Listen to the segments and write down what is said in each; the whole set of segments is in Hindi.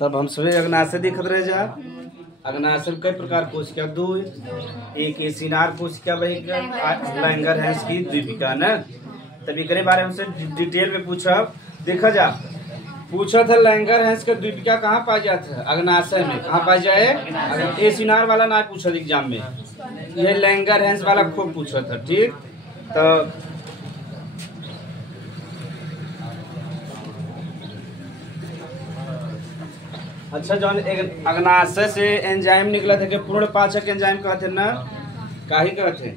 तब हम सभी अग्नाशय दिखत रहे जा। अग्नाशय कई प्रकार कोशिका दो, एक एसिनार कोशिका लैंगर हैंस की द्वीपिका न। तब एकरे बारे में डिटेल में पूछब। देखा जा पूछा था लैंगर हैंस के द्वीपिका कहाँ पाया जाता है? अग्नाशय में। कहाँ पाया जाए? एसिनार वाला ना पूछा एग्जाम में, ये लैंगर हैंस वाला खूब पूछा था। ठीक, तो अच्छा जौन अग्नाशय से एंजाइम निकला था कि पूर्ण पाचक एंजाइम कहते ना, काहे कहते?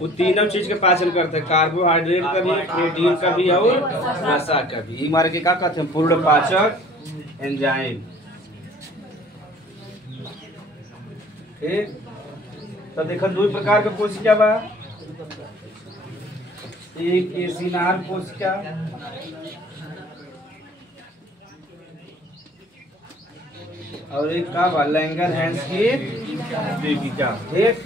वो तीनों चीज के पाचन करते हैं, कार्बोहाइड्रेट का भी, प्रोटीन का भी और वसा का भी। ई मार के क्या कहते हैं? पूर्ण पाचक एंजाइम। ठीक, तो देखो दो प्रकार के कोशिका बा, एक एसिनार कोशिका और एक का बा लैंगर हैंस की द्वीपिका। ठीक,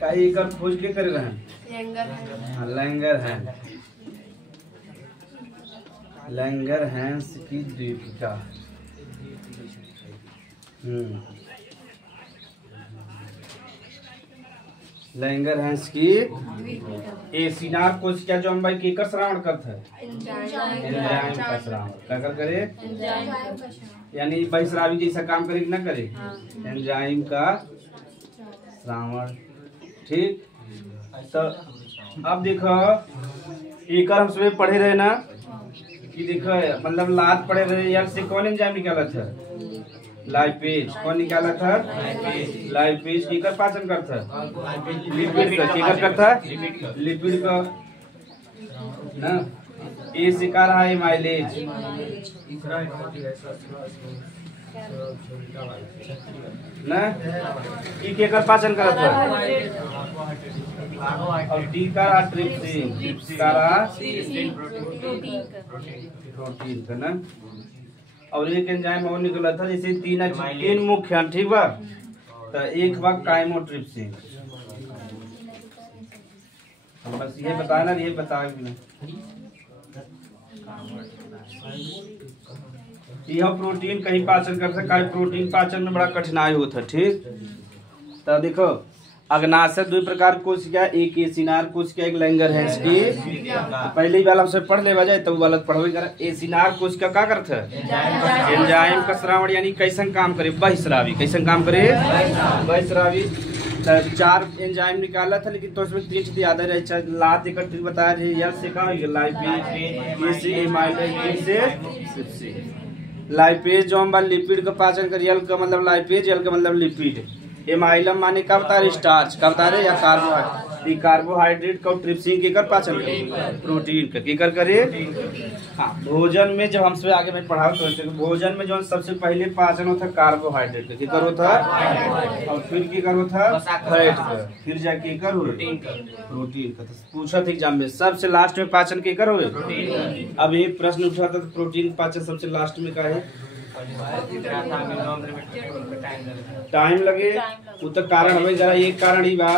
का एक खोज के कर रहे हैं लैंगर हैंस की द्वीपिका। लैंगर हैंस की एसिनार कोशिका जो हम भाई केकर श्रावण करते हैं? एंजाइम का श्रावण। क्या करे? यानी बहिस्रावी जैसा काम करे कि ना करे? एंजाइम का श्रावण। ठीक, तो अब देखो एक हम सुबह पढ़े रहे ना कि देखो मतलब लात पढ़े रहे यार से कौन एंजाइम निकाला था? लाइपेज। कौन निकाला था? लाइपेज केकर पाचन करता है? लिपिड का। केकर करता है? लिपिड का ना। ए से का रहा है? माइलेज ना। ई केकर पाचन करता है? और डी का रहा ट्रिप्सिन। का रहा प्रोटीन का ना। और एक एंजाइम और निकला था जैसे तीन मुख्य। ठीक बा, तो एक बा काइमोट्रिप्सिन। बस ये बताना, ये बता यह प्रोटीन कहीं पाचन कर सकता है, प्रोटीन पाचन में बड़ा कठिनाई होता है। ठीक, तो देखो अग्नाशय दो प्रकार कोशिका, एक एसिनार कोशिका, एक लैंगर हैंस की। तो पहले ही वाला हमसे पढ़ ले जाए तो वाला पढ़वे कर। एसिनार कोशिका क्या करता है? एंजाइम का श्रावण, यानी कैसन काम करे? बहिस्रावी। कैसन काम करे? बहिस्रावी। चार एंजाइम निकाला था लेकिन तो उसमें तीन चीज याद रहे। लात इकट्ठी बताया रहे यार से कहा लाइपेज जो हम लिपिड का पाचन कर। यल का मतलब लाइपेज, यल का मतलब लिपिड। एमाइलम माने का बता रहे? स्टार्च। का बता रहे? या कार्बोहाइड्रेट। कार्बोहाइड्रेट का ट्रिप्सिन के कर पाचन करे? प्रोटीन का। केकर करे? हाँ, भोजन में जब हमसे आगे मैं पढ़ाऊँ तो भोजन में जो सबसे पहले पाचन होता है कार्बोहाइड्रेट का। केकर होता है? और फिर केकर होता है? फैट का। फिर जाके केकर हो? प्रोटीन का। पूछा था एग्जाम में सबसे लास्ट में पाचन केकर हो? अब एक प्रश्न उठा था तो प्रोटीन पाचन सबसे लास्ट में का है? टाइम लगे वो तो कारण हमें जरा एक कारण ही बा।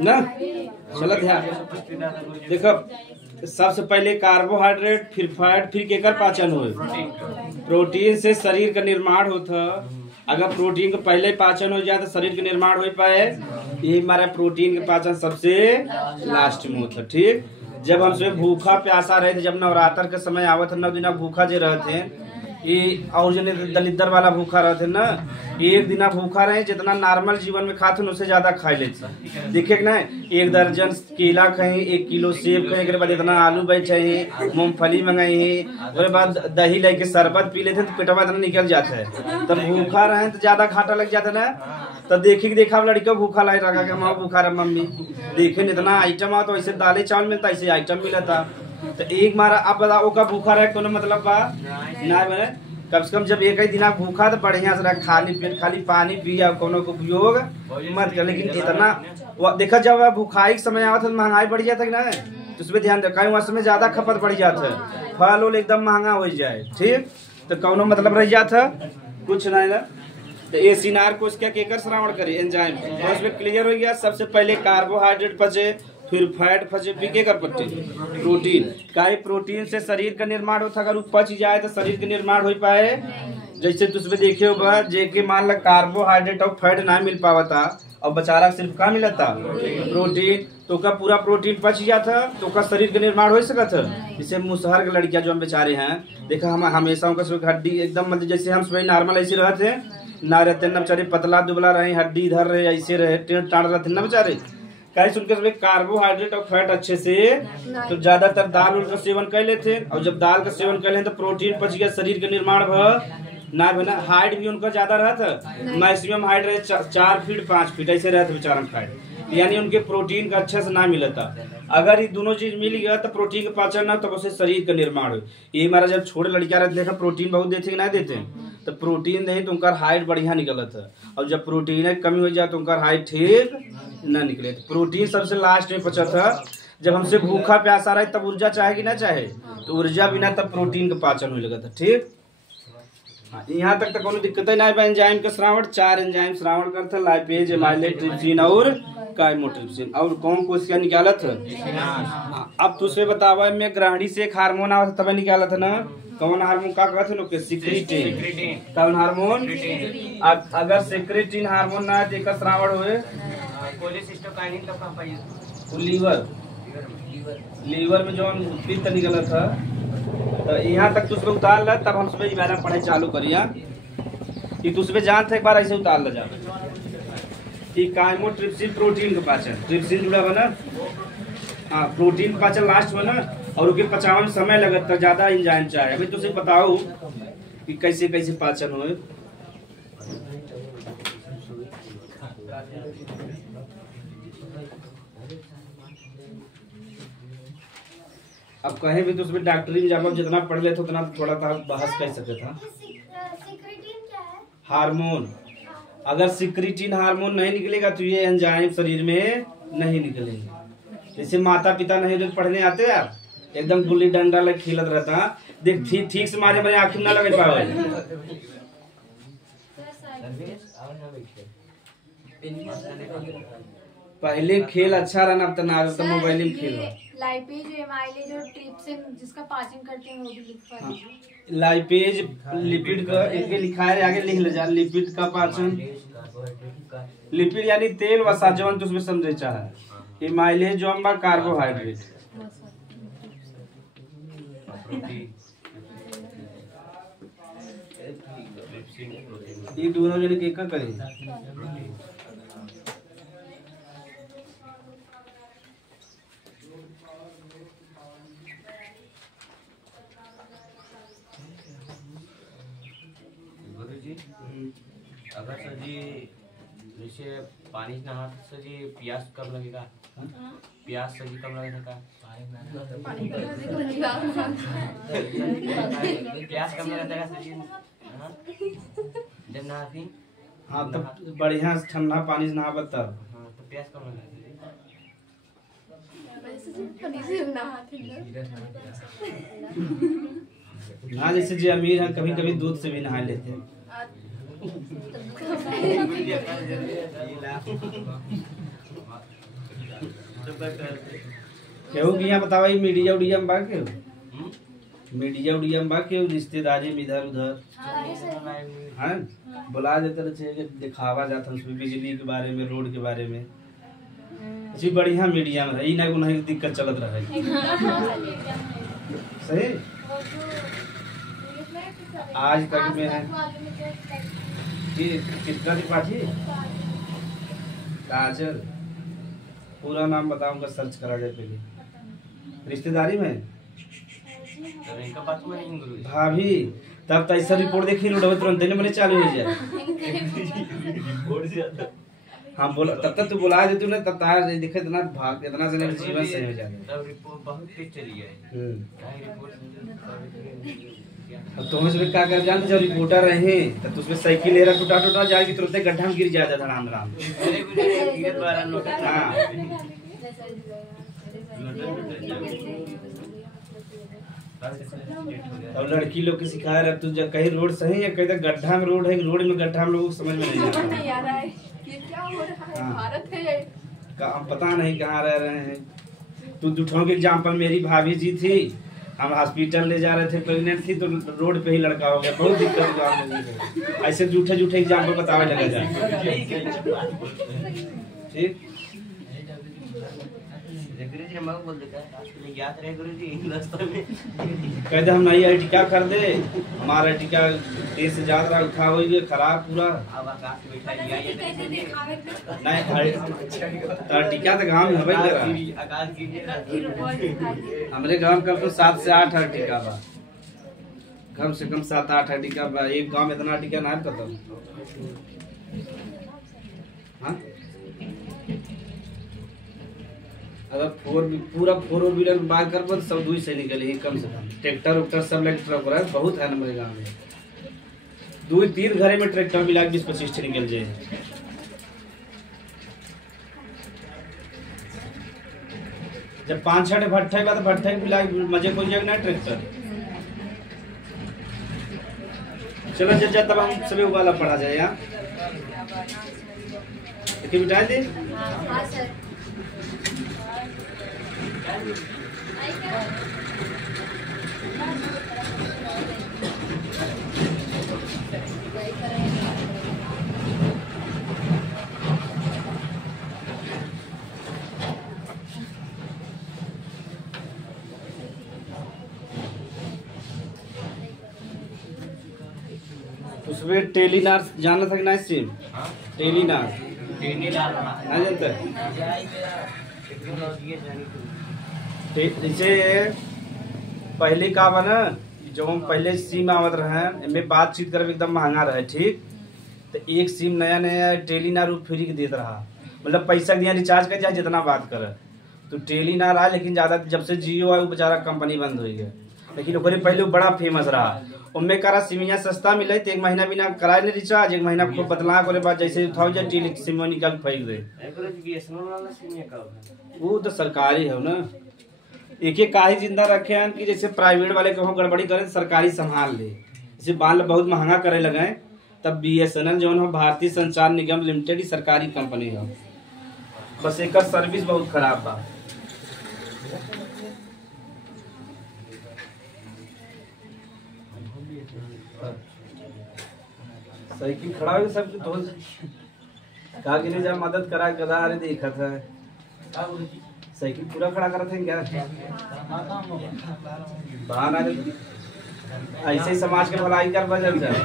ना चलत है। देखो सबसे पहले कार्बोहाइड्रेट, फिर फैट, फिर केकर पाचन हो? प्रोटीन से शरीर का निर्माण होता। अगर प्रोटीन का पहले पाचन हो जाए तो शरीर का निर्माण हो पाए। ये हमारा प्रोटीन के पाचन सबसे लास्ट में होता। ठीक, जब हम सुबह भूखा प्यासा रहे थे, जब नवरात्र के समय आवत 9 दिन भूखा जे रहते ये और जने दलिद्दर वाला भूखा रहते ना, एक दिन भूखा रहे जितना नॉर्मल जीवन में खाते उससे ज्यादा खा लेते। देखिए ना, 1 दर्जन केला खाए, 1 किलो सेब खाए, बाद इतना आलू बैठे है, मूंगफली मंगाई है, उसके बाद दही लेके शरबत पी लेते तो पेटवा इतना निकल जाता है। तब भूखा रहे तो ज्यादा घाटा लग जाता ना। तो देखा लड़का भूखा लाए रखा कि माँ भूखा रहा मम्मी देखे इतना आइटम आ तो ऐसे दाले चावल मिलता ऐसे आइटम मिला था। तो एक मारा अब बताओ का भूखा रहे कोनो मतलब बा ना बने। कम से कम जब एक ही दिन भूखा तो बढ़िया से खाली पेट खाली पानी पिया कोनो को उपयोग मत कर। लेकिन इतना देखा जब भूखाई के समय आवत महंगाई बढ़ जाता ना, तो उसमें ध्यान दे, कहीं उसमें ज्यादा खपत बढ़ जाता है, फल उल एकदम महंगा हो जाए, ठीक, तो कौनो मतलब रह जाता कुछ नहीं ना। तो ये सिनार को क्या केकर श्रावण करे एंजाइम, तो उसमें क्लियर हो गया। सबसे पहले कार्बोहाइड्रेट पचे, फिर फैट पचे, फिर के कर पट्टे प्रोटीन। का प्रोटीन से शरीर का निर्माण होता, अगर वो पच जाए तो शरीर का निर्माण हो पाए। जैसे तुझमें देखे होगा जेके मान ला कार्बोहाइड्रेट और फैट ना मिल पावता और बेचारा सिर्फ का मिलता प्रोटीन, तो का पूरा प्रोटीन पच गया था, तो का शरीर का निर्माण हो सका था। जैसे मुसहर के लड़कियां जो हम बेचारे हैं, देखा हम हमेशा उनका हड्डी एकदम मतलब जैसे हम सुबह नॉर्मल ऐसे रहते ना रहते ना बेचारे, पतला दुबला रहे, हड्डी इधर रहे, ऐसे रहे, टेढ़ टाड़ रहते ना बेचारे। कैसे उनके सुबह कार्बोहाइड्रेट और फैट अच्छे से, तो ज्यादातर दाल उल का सेवन कर लेते, और जब दाल का सेवन कर ले तो प्रोटीन पच गया, शरीर का निर्माण ना बना। हाइट भी उनका ज्यादा रहता, मैक्सिमम हाइट रहे 4 फीट 5 फीट ऐसे रहते बेचारा हाइट, यानी उनके प्रोटीन का अच्छे से ना मिलता। अगर ये दोनों चीज मिल गया तो प्रोटीन का पाचन ना, तब उसे शरीर का निर्माण हो। ये हमारा जब छोटे लड़कियां रहते देखा प्रोटीन बहुत देते ना देते, तो प्रोटीन दे तो उनका हाइट बढ़िया निकलता है, और जब प्रोटीन की कमी हो जाए तो उनका हाइट ठीक ना निकले। तो प्रोटीन सबसे लास्ट में पचा था, जब हमसे भूखा प्यासा रहे तब ऊर्जा चाहे कि ना चाहे, तो ऊर्जा बिना तब प्रोटीन का पाचन होने लगा था, ठीक। यहाँ तक तो कोई दिक्कत नहीं है। एंजाइम का श्रावण 4 एंजाइम श्रावण करता, लाइपेज, एमाइलेज, ट्रिप्सिन और काइमोट्रिप्सिन। और कौन को इसका निकाला था? अब तुझसे बतावा, मैं ग्रहणी से एक हार्मोन आवा था तब निकाला था ना, कौन हार्मोन का कहते लोग के? सिक्रेटिन। कौन हार्मोन? अगर सिक्रेटिन हार्मोन ना है तो श्रावण हुए लीवर में जो पित्त निकला था। तो यहाँ तक तुझे उतार ला, तब हम सुबह मैडम पढ़ाई चालू करिया कि तुझे जानते एक बार ऐसे उतार ला जा कि काइमोट्रिप्सिन प्रोटीन का पाचन, ट्रिप्सिन जुड़ा हुआ ना, हाँ प्रोटीन पाचन लास्ट में ना, और उसके पचावन में समय लगता ज्यादा एंजाइम चाहिए। अभी तुझे बताओ कि कैसे कैसे पाचन हो। अब कहीं भी तो उसमें डॉक्टरी में जाकर जितना पढ़ लेते उतना थोड़ा था बहस कर सकते था। सिक्रेटिन क्या है? हार्मोन। अगर सिक्रेटिन हार्मोन नहीं निकलेगा तो ये एंजाइम शरीर में नहीं निकलेंगे। जैसे माता पिता नहीं तो पढ़ने आते यार, एकदम गुल्ली डंडा लग खेलत रहता, देख ठीक से मारे मेरे आँखें ना लगे पावे। पहले खेल अच्छा रहना, अब तो ना मोबाइल में खेल। लाइपेज, एमाइलेज और ट्रिप्सिन जिसका पाचन करते हैं वो भी लिखवा दीजिए। लाइपेज लिपिड का इनके लिखा है, आगे लिख ले जा। लिपिड का पाचन, लिपिड यानी तेल वसा जवन तुझमें समझे चाहे। एमाइलेज जो हम कार्बोहाइड्रेट, ये दोनों जने के करें। अगर सर जी जैसे पानी नहा सर जी प्यास कब लगेगा? प्यास सर जी कब लगेगा? प्यास कब लगेगा सर जी? जब नहाती, हाँ तब बढ़िया ठंडा पानी से नहावत तब। हाँ तो प्यास कब लगेगा? हाँ जैसे जो अमीर है कभी कभी दूध से भी नहा लेते हैं। केहू कि यहाँ बतावा मीडिया उडिया में बा के मीडिया उडिया में बा के रिश्तेदारी में इधर उधर हाँ बुला देते रहे, दिखावा जाता उसमें बिजली के बारे में, रोड के बारे में। जी बढ़िया मीडिया में रही ना, नहीं दिक्कत चलत रहे। सही आज तक में है चित्रा त्रिपाठी, काजल, पूरा नाम बताऊंगा, सर्च करा जाए पहले। रिश्तेदारी में भाभी, तब तो ऐसा रिपोर्ट देखी लो तुरंत मैंने चालू हो जाए। हाँ बोला तब तक तू बुला देती ना, तब तार दिखे इतना भाग इतना से जीवन सही हो जाए। तब रिपोर्ट बहुत तेज चली है। अब तुम इसमें क्या कर जान, जब रिपोर्टर रहे तो तुझमें साइकिल ले रहा टूटा टूटा जाएगी, तुरंत गड्ढा में गिर जाता धड़ाम धड़ाम। हाँ और लड़की लोग के सिखाया रहा तू जब कहीं रोड सही है, कहीं गड्ढा में रोड है, रोड में गड्ढा में लोग समझ में नहीं आता। नहीं आ रहा है ये क्या हो रहा है, हाँ। भारत है। पता नहीं कहाँ रह रहे हैं। तू दूठों के एग्जाम्पल, मेरी भाभी जी थी, हम हॉस्पिटल ले जा रहे थे, प्रेग्नेंट थी, तो रोड पे ही लड़का हो गया। बहुत दिक्कत हुआ। ऐसे झूठे झूठे एग्जाम्पल बतावे लगा जाए। ठीक, कहते हम नई अर्टिका कर दे, हमारा अर्टिका देश से ज्यादा उठा हुई खराब पूरा नहीं। अर्टिका तो गाँव में हमारे गाँव का तो 7 से 8 अर्टिका बा, कम से कम 7-8 अर्टिका बा। एक गाँव में इतना अर्टिका ना पता। हाँ, अगर पूरा 4 व्हीलर बात कर तो सब दूर से निकले कम से कम। ट्रैक्टर उक्टर सब लगे, ट्रक हो रहा है बहुत है हमारे गाँव में। 2-3 घरे में ट्रैक्टर मिला 20-25 निकल जाए। जब 5-6 भट्ठे बा तो भट्ठे मिला मजे को जाएगा ना ट्रैक्टर। चलो जब तब हम सभी वाला पढ़ा जाए यहाँ बिठा दे। हाँ सर। उसमें टेलीनार जाना था कि नहीं सिम? टेलीनार नहीं जानता। जैसे पहले का बा ना, जो हम पहले सिम आवत रहे इनमें बातचीत करे एकदम महंगा रहे। ठीक, तो एक सिम नया नया टेलीनार फ्री के देता रहा, मतलब पैसा दिया रिचार्ज कर जाए जितना बात करे। तो टेलीनार आया, लेकिन ज्यादा जब से जियो आया वो बेचारा कंपनी बंद हो गया। लेकिन ओकरे पहले वो बड़ा फेमस रहा। उनमें करा सिमिया सस्ता मिले तो 1 महीना बिना कराए ले रिचार्ज, 1 महीना को बदला करे बाद जैसे था टेली सिम निकाल फेंक दे। वो तो सरकारी है ना, एक एक काहे जिंदा रखे हैं कि जैसे प्राइवेट वाले कहूँ गड़बड़ी करे सरकारी संभाल ले। जैसे बाल बहुत महंगा करे लगे, तब BSNL जो है भारतीय संचार निगम लिमिटेड सरकारी कंपनी है, बस एक सर्विस बहुत खराब बा। साइकिल खड़ा हो सब तो कहा कि नहीं जा मदद करा गधा। अरे देखा था साइकिल पूरा खड़ा कर थे क्या बहाना ऐसे ही समाज के भलाई कर बजल जाए।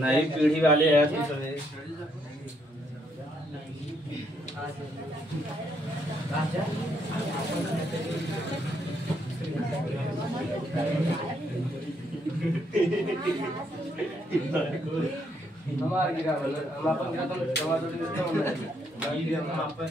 नई पीढ़ी वाले हैं तो सभी हमार गिरा वाला हम अपन गिरा तो दवा दो दिन तो नहीं हम अपन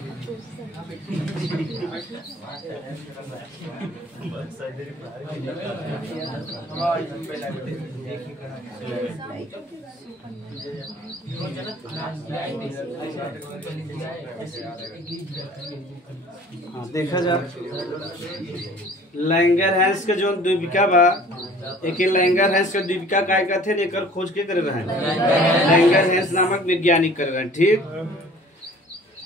हाँ देखा जा लैंगर हैंस के जो द्वीपिका बा एक लैंगर हैंस के द्वीपिका काय कहते हैं एकर खोज के करे रहे लैंगर हैंस नामक वैज्ञानिक करे रहे ठीक।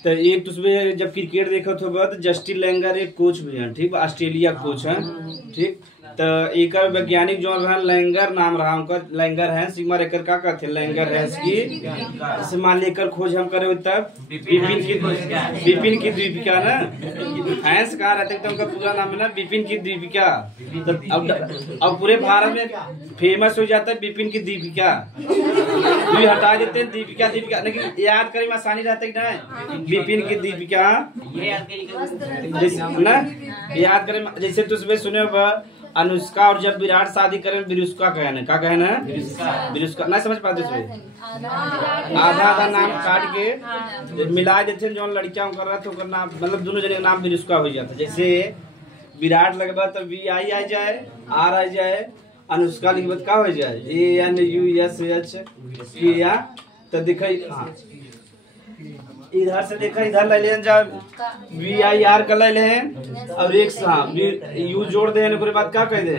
तो एक तो उसमें जब क्रिकेट देखा तो बाद जस्टिन लैंगर एक कोच भी है ठीक ऑस्ट्रेलिया कोच है ठीक। तो एक वैज्ञानिक जो रहा लैंगर नाम रहा उनका लैंगर हैंस एक बार एकर का कहते लैंगर हैंस की जैसे मान लेकर खोज हम करे तब विपिन की द्वीपिका ना हैंस कहा रहते तो उनका पूरा नाम है ना विपिन की द्वीपिका। अब पूरे भारत में फेमस हो जाता है विपिन की दीपिका हटा देते हैं दीपिका दीपिका लेकिन याद करें में आसानी रहता है ना विपिन की दीपिका ना याद करें जैसे तुझमें सुने अनुष्का और जब विराट शादी करें विरुष्का कहना क्या कहना विरुष्का नहीं समझ पाते उसमें आधा आधा नाम काट के मिला देते जो लड़कियां कर रहा तो नाम मतलब दोनों जने का नाम विरुष्का हो जाता जैसे विराट लगभग तो VI आ जाए R आ जाए अनुष्का लिखबत का हो जाए ANUSH या तो दिखा इधर से देखा इधर ले लें जब VIR का ले लें और एक यू जोड़ दे बाद क्या कह दे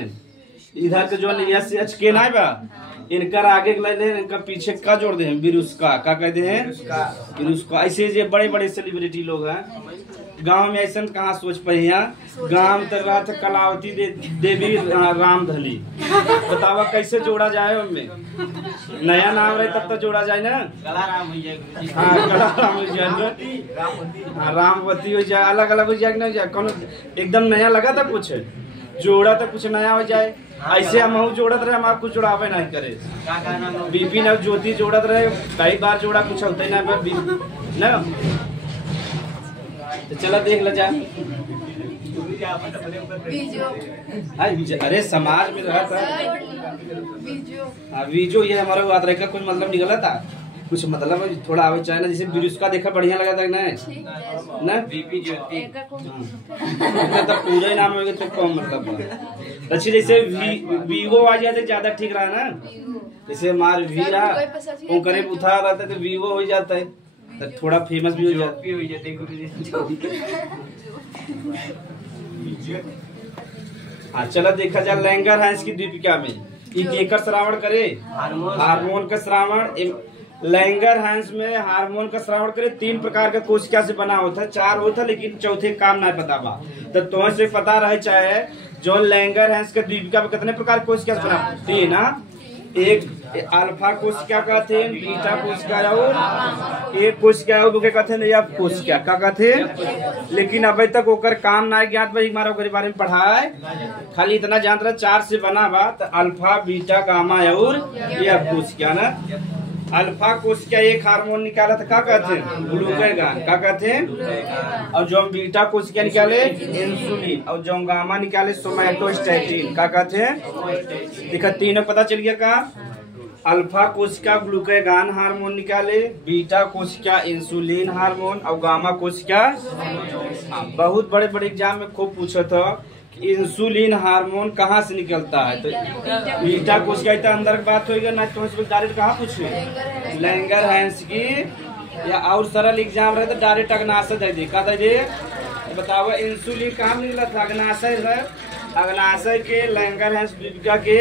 इधर के जो SH के ना बा इनकर आगे ले लें इनका पीछे का जोड़ दे विरुष्का का कहते हैं विरुष्का। ऐसे जो बड़े बड़े सेलिब्रिटी लोग हैं गांव में ऐसा कहाँ सोच पाए यहाँ गांव तक रहा था कलावती देवी रामधली बतावा कैसे जोड़ा जाए उनमें नया नाम रहे तब तक जोड़ा जाए ना कलाराम हो जाए हाँ कलाराम हो जाए हाँ रामवती हो जाए अलग अलग हो जाए ना जाए कौन एकदम नया लगा था कुछ जोड़ा तो कुछ नया हो जाए ऐसे हम जोड़त रहे हम आपको जोड़ावे नहीं करे विपिन और ज्योति जोड़त रहे कई बार जोड़ा कुछ होता ना तो चला देख ल जा अरे समाज में रहा था वीजो ये हमारा बात रहेगा कुछ मतलब निकला था कुछ मतलब थोड़ा आवे चाहे ना जैसे विरुष्का देखा बढ़िया लगा था ना बीपी ज्योति तो पूरा ही नाम हो गया तो कम मतलब अच्छी जैसे वीवो आ जाए तो ज्यादा ठीक रहा ना जैसे हमारे वी रहा वो करीब उठा रहता तो वीवो हो जाता है तो थोड़ा फेमस भी हो जाते हाँ चलो देखा जाए लैंगर हैंस की दीपिका में एकर श्रावण करे हार्मोन का श्रावण लैंगर हैंस में हार्मोन का श्रावण करे 3 प्रकार का कोशिका से बना होता है 4 होता लेकिन चौथे काम नहीं पता बा तो तुम्हें से पता रहे चाहे जो लैंगर हैंस के दीपिका में कितने प्रकार कोशिका से बना 3 ना एक अल्फा कोशिका कहते हैं बीटा कोशिका और एक कोशिका और कहते हैं या कोशिका क्या कहते हैं लेकिन अभी तक ओकर काम ना ज्ञात भाई हमारा ओकर बारे में पढ़ाए खाली इतना जानते रहे 4 से बना बा तो अल्फा बीटा गामा और या कोशिका ना अल्फा कोशिका एक हार्मोन निकाला था क्या कहते हैं ग्लूकागॉन क्या कहते हैं और जो बीटा कोशिका निकाले इंसुलिन और जो गामा निकाले सोमैटोस्टैटिन क्या कहते हैं देखा तीनों पता चल गया का अल्फा कोशिका ग्लूकागॉन हार्मोन निकाले बीटा कोशिका इंसुलिन हार्मोन और गामा कोशिका बहुत बड़े बड़े एग्जाम में खूब पूछा था इंसुलिन हार्मोन कहाँ से निकलता है तो बीटा कोशिका तो अंदर की बात होगी ना तो डायरेक्ट कहाँ पूछे लैंगर हैंस की या और सरल एग्जाम रहे तो डायरेक्ट अग्नाशय दे दे का दे बताओ इंसुलिन कहाँ निकला था अग्नाशय है अग्नाशय के लैंगर हैंस दीपिका के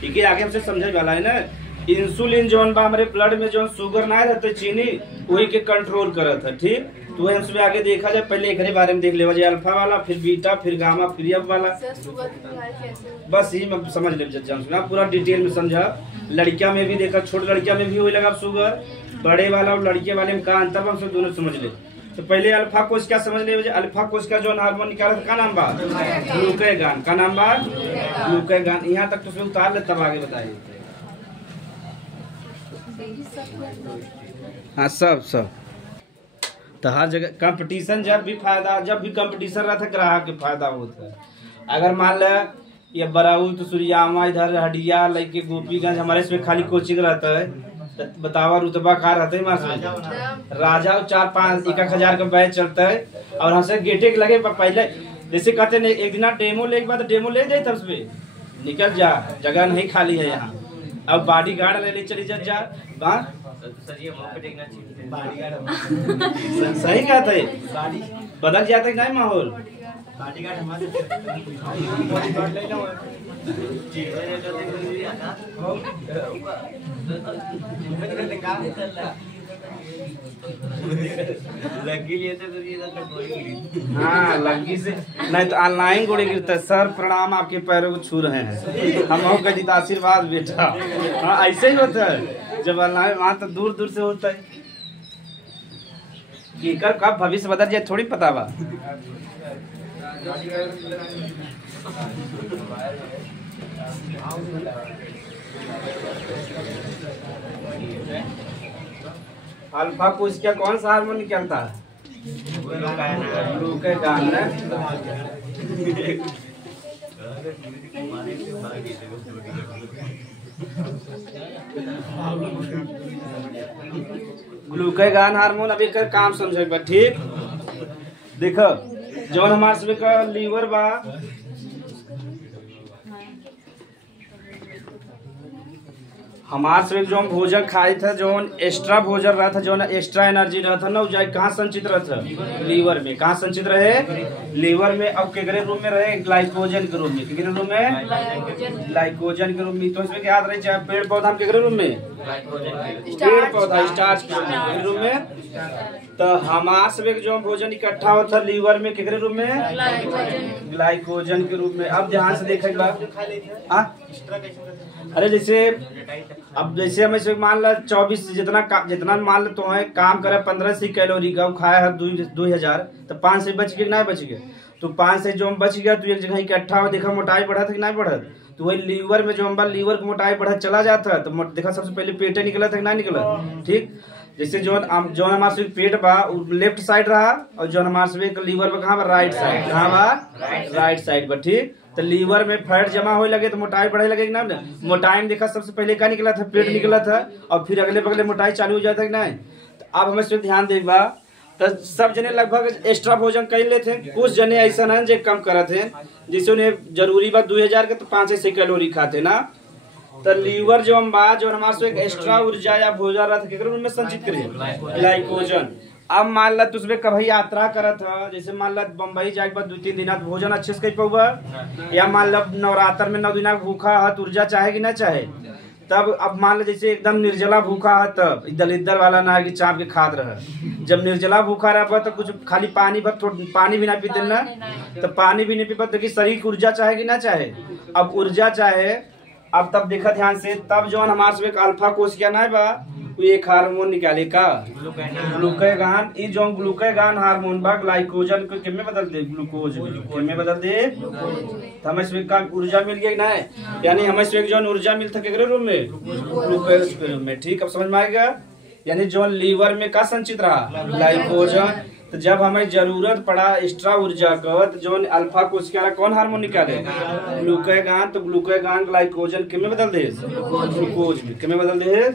ठीक है आगे हमसे समझे वाला है ना इंसुलिन जोन बा हमारे ब्लड में जो शुगर ना रहते चीनी वही के कंट्रोल करत है ठीक तो वही हमसे आगे देखा जाए पहले एक बारे में देख ले अल्फा वाला फिर बीटा फिर गामा फिर एफ वाला बस यही मैं समझ ले सुना पूरा डिटेल में समझा लड़किया में भी देखा छोटी लड़किया में भी वही लगा शुगर बड़े वाला और लड़के वाले में कहा अंतर हम दोनों समझ ले तो पहले अल्फा कोश क्या समझ ले अल्फा कोश का जो हार्मोन निकाला था क्या नाम बा ग्लूकागॉन का नाम बा ग्लूकागॉन यहाँ तक तो उतार ले तब आगे बताइए हाँ सब तो हर जगह कंपटीशन जब भी कंपटीशन रहता है ग्राहक के फायदा होता है अगर मान ले ये बराउत सूर्यामा इधर हडिया लेके गोपीगंज हमारे इसमें खाली कोचिंग रहता है बतावा रुतबा का रहते है मास में राजा 4-5-1,000 का बैच चलता है और हमसे गेटे के लगे पहले जैसे कहते हैं एक दिन डेमो ले के बाद डेमो ले जाए तब पे निकल जा, जगह नहीं खाली है यहाँ। अब बॉडी गार्ड ले चली जा सर ये मौके देखना चाहिए। सही कहता है, बदल जाता है नहीं माहौल। लगी लिए तो हाँ लगी से नहीं तो ऑनलाइन गोड़े गिरता है। सर प्रणाम, आपके पैरों को छू रहे हैं, हम हो कह दीता आशीर्वाद बेटा। हाँ ऐसे ही होता है जब ऑनलाइन, वहाँ तो दूर दूर से होता है। केकर कब भविष्य बदल जाए थोड़ी पता बा। अल्फा कुछ क्या कौन सा हार्मोन निकलता है? ग्लूकागॉन ना। ग्लूकागॉन हार्मोन अभी कर काम समझे बा। ठीक देखो जौन हमारे सब का लीवर बा, हमारे से जो हम भोजन खाए थे, जो एक्स्ट्रा भोजन रहा था, जो ना एक्स्ट्रा एनर्जी रहा था ना, वो कहाँ संचित रहा था? लीवर में। कहाँ संचित रहे? लीवर में। अब केकरे रूप में रहे? ग्लाइकोजन के रूप में। केकरे रूप में? ग्लाइकोजन के रूप में। तो इसमें याद रहे चाहे पेड़ पौधा केकरे रूप में? पेड़ पौधा स्टार्च के रूप में। तो हमारे से जो भोजन इकट्ठा होता है लीवर में केकरे रूप में? ग्लाइकोजन के रूप में। अब ध्यान से देखेगा, अरे जैसे अब जैसे हमें से मान लो 24 जितना मान लो तो है काम करे 1500 कैलोरी का, खाया है 2000, तो 5 से बच गए नहीं बच गए? तो 5 से जो हम बच गया तो एक जगह इकट्ठा हो, देखा मोटाई बढ़ा था कि नहीं बढ़ा? तो वही लीवर में जो हम लीवर की मोटाई बढ़ा चला जाता है, तो देखा सबसे पहले पेटे निकला था कि नहीं निकला? ठीक जैसे जो हमारे पेट बा लेफ्ट साइड रहा, और जो हमारे लीवर में कहाँ बा? Right side. कहाँ बा? राइट साइड बा। ठीक तो लीवर में फैट जमा होने लगे तो मोटाई बढ़े लगे कि ना? मोटाई में देखा सबसे पहले क्या निकला था? पेट निकला था, और फिर अगले बगले मोटाई चालू हो जाता है कि नहीं? तो अब हमें सिर्फ ध्यान देगा, तो सब जने लगभग एक्स्ट्रा भोजन कर लेते हैं। कुछ जने ऐसा ना जो कम करते हैं, जिससे उन्हें जरूरी बा 2000 के तो 500 कैलोरी खाते ना। तो लीवर जो हम बा जो हमारे एक एक्स्ट्रा ऊर्जा या भोजन रहा था उनमें संचित करिए ग्लाइकोजन। अब मान ला तुझे कभी यात्रा करा था, जैसे मान ला बम्बई जाए के बाद 2-3 दिन भोजन अच्छे से कर पाऊगा, या मान ला नवरात्र में 9 दिन भूखा है तो ऊर्जा चाहे कि ना चाहे? तब अब मान लो जैसे एकदम निर्जला भूखा है, तब इधर वाला ना है कि चाप के खाद रहे। जब निर्जला भूखा रहा तो कुछ खाली पानी पानी भी ना पीते ना, तो पानी भी नहीं पी पाते, शरीर की ऊर्जा चाहे कि ना चाहे? अब ऊर्जा चाहे। अब तब देखा ध्यान से, तब जो हमारे अल्फा कोश क्या ना बा, एक हार्मोन निकाले का ग्लूकागॉन। ये जो ग्लूकागॉन हार्मोन बा ग्लाइकोजन को किसमें बदल दे? ग्लूकोज में बदल दे। तो हमें इसमें का ऊर्जा मिल गया ना, यानी हमें इसमें जो ऊर्जा मिलता केकरे रूप में? ग्लूकोज के रूप में। ठीक अब समझ में आएगा, यानी जो लीवर में का संचित रहा? ग्लाइकोजन। तो जब हमें जरूरत पड़ा एक्स्ट्रा ऊर्जा का, तो जो अल्फा कोशिका कौन हार्मोन निकाले? ग्लूकागॉन। तो ग्लूकागॉन ग्लाइकोजन के में बदल दे? ग्लूकोज में। के में बदल दे?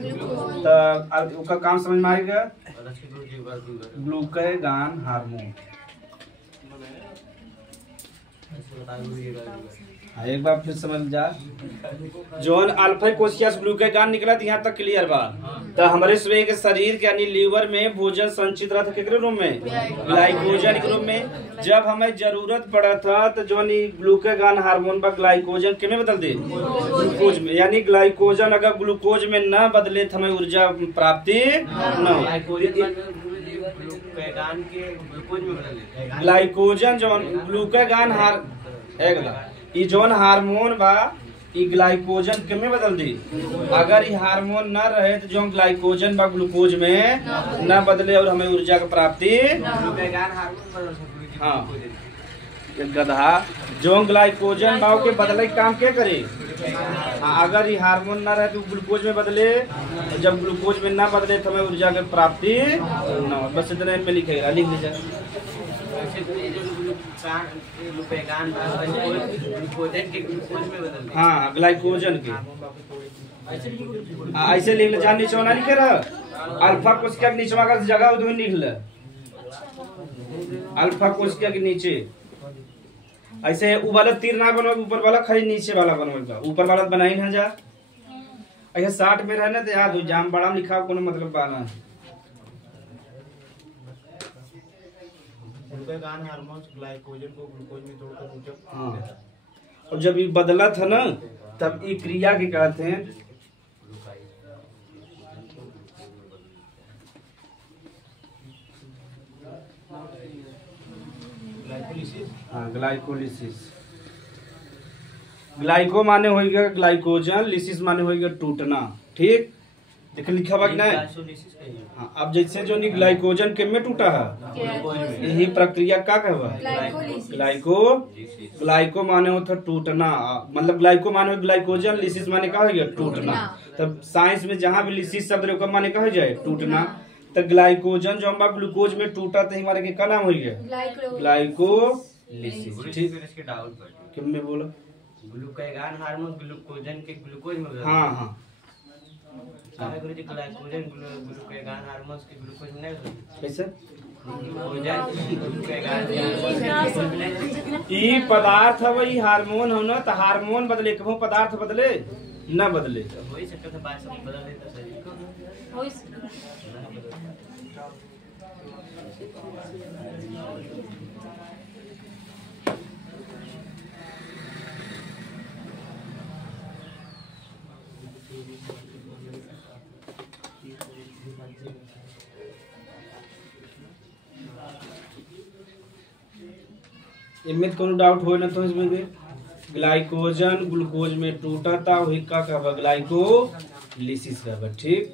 तो उसका काम समझ में आएगा, ग्लूकागॉन हार्मोन। एक बार फिर समझ जा, जोन अल्फा कोशिका से ग्लूकागॉन निकला यहाँ तक क्लियर बा। तो हमारे शरीर के यानी लीवर में भोजन संचित रहा था किसके रूप में? ग्लाइकोजन के रूप में। जब हमें जरूरत पड़ा था तो जो ग्लूकागॉन हार्मोन बा ग्लाइकोजन के में बदल दे? ग्लूकोज में। यानी ग्लाइकोजन अगर ग्लूकोज में न बदले तो हमें ऊर्जा प्राप्ति न हो। ग्लाइकोजन जो ग्लूकागॉन ये जोन हार्मोन बा ये ग्लाइकोजन के में बदल दी। अगर ये हार्मोन न रहे तो जो ग्लाइकोजन बा ग्लूकोज में न बदले और हमें ऊर्जा की प्राप्ति। हाँ गधा जो ग्लाइकोजन बा के बदले काम क्या करे? हाँ अगर ये हार्मोन न रहे तो ग्लूकोज में बदले, जब ग्लूकोज में न बदले तो हमें ऊर्जा की प्राप्ति न। बस इतने में लिखेगा, लिख लीजिए। हाँ ग्लाइकोजन के ऐसे लिख ले, जहाँ नीचे ना लिखे रह अल्फा कोशिका के नीचे अगर जगह हो तो लिख ले अल्फा कोशिका के नीचे। ऐसे ऊ वाला तीर ना बनवा, ऊपर वाला खाली नीचे वाला बनवा, ऊपर वाला बनाई ना जा। ऐसे 60 में रहना तो याद हो, जाम बड़ा में लिखा कोनो मतलब पाना। ग्लूकागॉन हार्मोन्स ग्लाइकोजन को ग्लूकोज में तोड़कर ऊर्जा देता है। और जब ये बदला था ना तब ये क्रिया के कहते हैं ग्लाइकोलिसिस। हाँ ग्लाइकोलिसिस। ग्लाइको माने होइगा ग्लाइकोजन, लिसिस माने होइगा टूटना। ठीक देख लिखा हुआ कि नहीं। हाँ, अब जैसे जो नहीं ग्लाइकोजन के में टूटा है, यही प्रक्रिया क्या कहवा है ग्लाइको माने होता टूटना, मतलब ग्लाइको माने हो ग्लाइकोजन, लिसिस माने क्या हो गया टूटना। तब साइंस में जहाँ भी लिसिस शब्द रहे माने कहा जाए टूटना। तो ग्लाइकोजन जो हमारा ग्लूकोज में टूटा तो हमारे के क्या नाम हो गया ग्लाइकोलिसिस। ठीक किम में बोला ग्लूकागॉन हार्मोन ग्लूकोजन के ग्लूकोज में। हाँ हाँ गुरुजी ग्लाइकोजन ग्लूकागॉन हार्मोन्स के ग्लूकोज में नहीं कैसे ग्लूकोजन ई पदार्थ है वही हार्मोन हो ना, तो हार्मोन बदले कहो पदार्थ बदले न बदले। वही सकता था बात सब बदल देता सही। इनमें कोनो डाउट हो ना तो इसमें ग्लाइकोजन ग्लूकोज में टूटा था वही का कहवा ग्लाइकोलिसिस कहवा। ठीक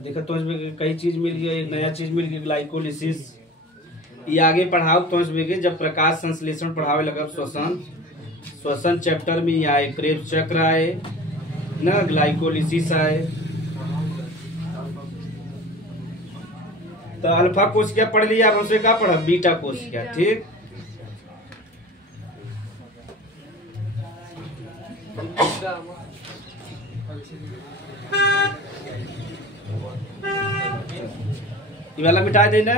देखा तो इसमें कई चीज मिल गया, एक नया चीज मिल गया ग्लाइकोलिसिस। ये आगे पढ़ाओ तो इसमें जब प्रकाश संश्लेषण पढ़ावे लगा श्वसन चैप्टर में आए, क्रेब्स चक्र आए ना, ग्लाइकोलिसिस आए। तो अल्फा कोशिका पढ़ लिया, अब हमसे क्या पढ़ा बीटा कोशिका। ठीक ये वाला मिटा देना।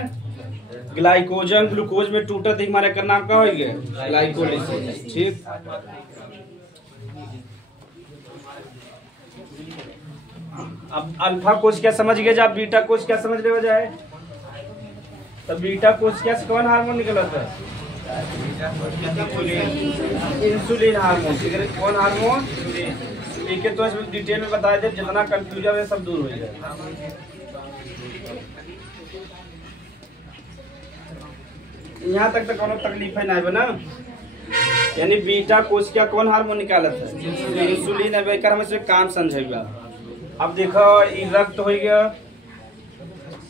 ग्लाइकोजन ग्लूकोज में टूटा तो हमारे का नाम क्या हो गया ग्लाइकोलिसिस। ठीक अब अल्फा कोशिका समझ गए, जब बीटा कोशिका समझ ले जाए तो बीटा कोशिका से कौन हार्मोन निकला था इंसुलिन हार्मोन। कौन हार्मोन ठीक है, तो इसमें डिटेल में बता दे, जितना कंफ्यूजन है सब दूर हो जाए। यहाँ तक तो कोनो तकलीफ है नहीं बना। यानी बीटा कोशिका कौन हार्मोन निकालत है इंसुलिन है, बेकार हम इसमें काम समझेगा। अब देखो ये रक्त हो गया,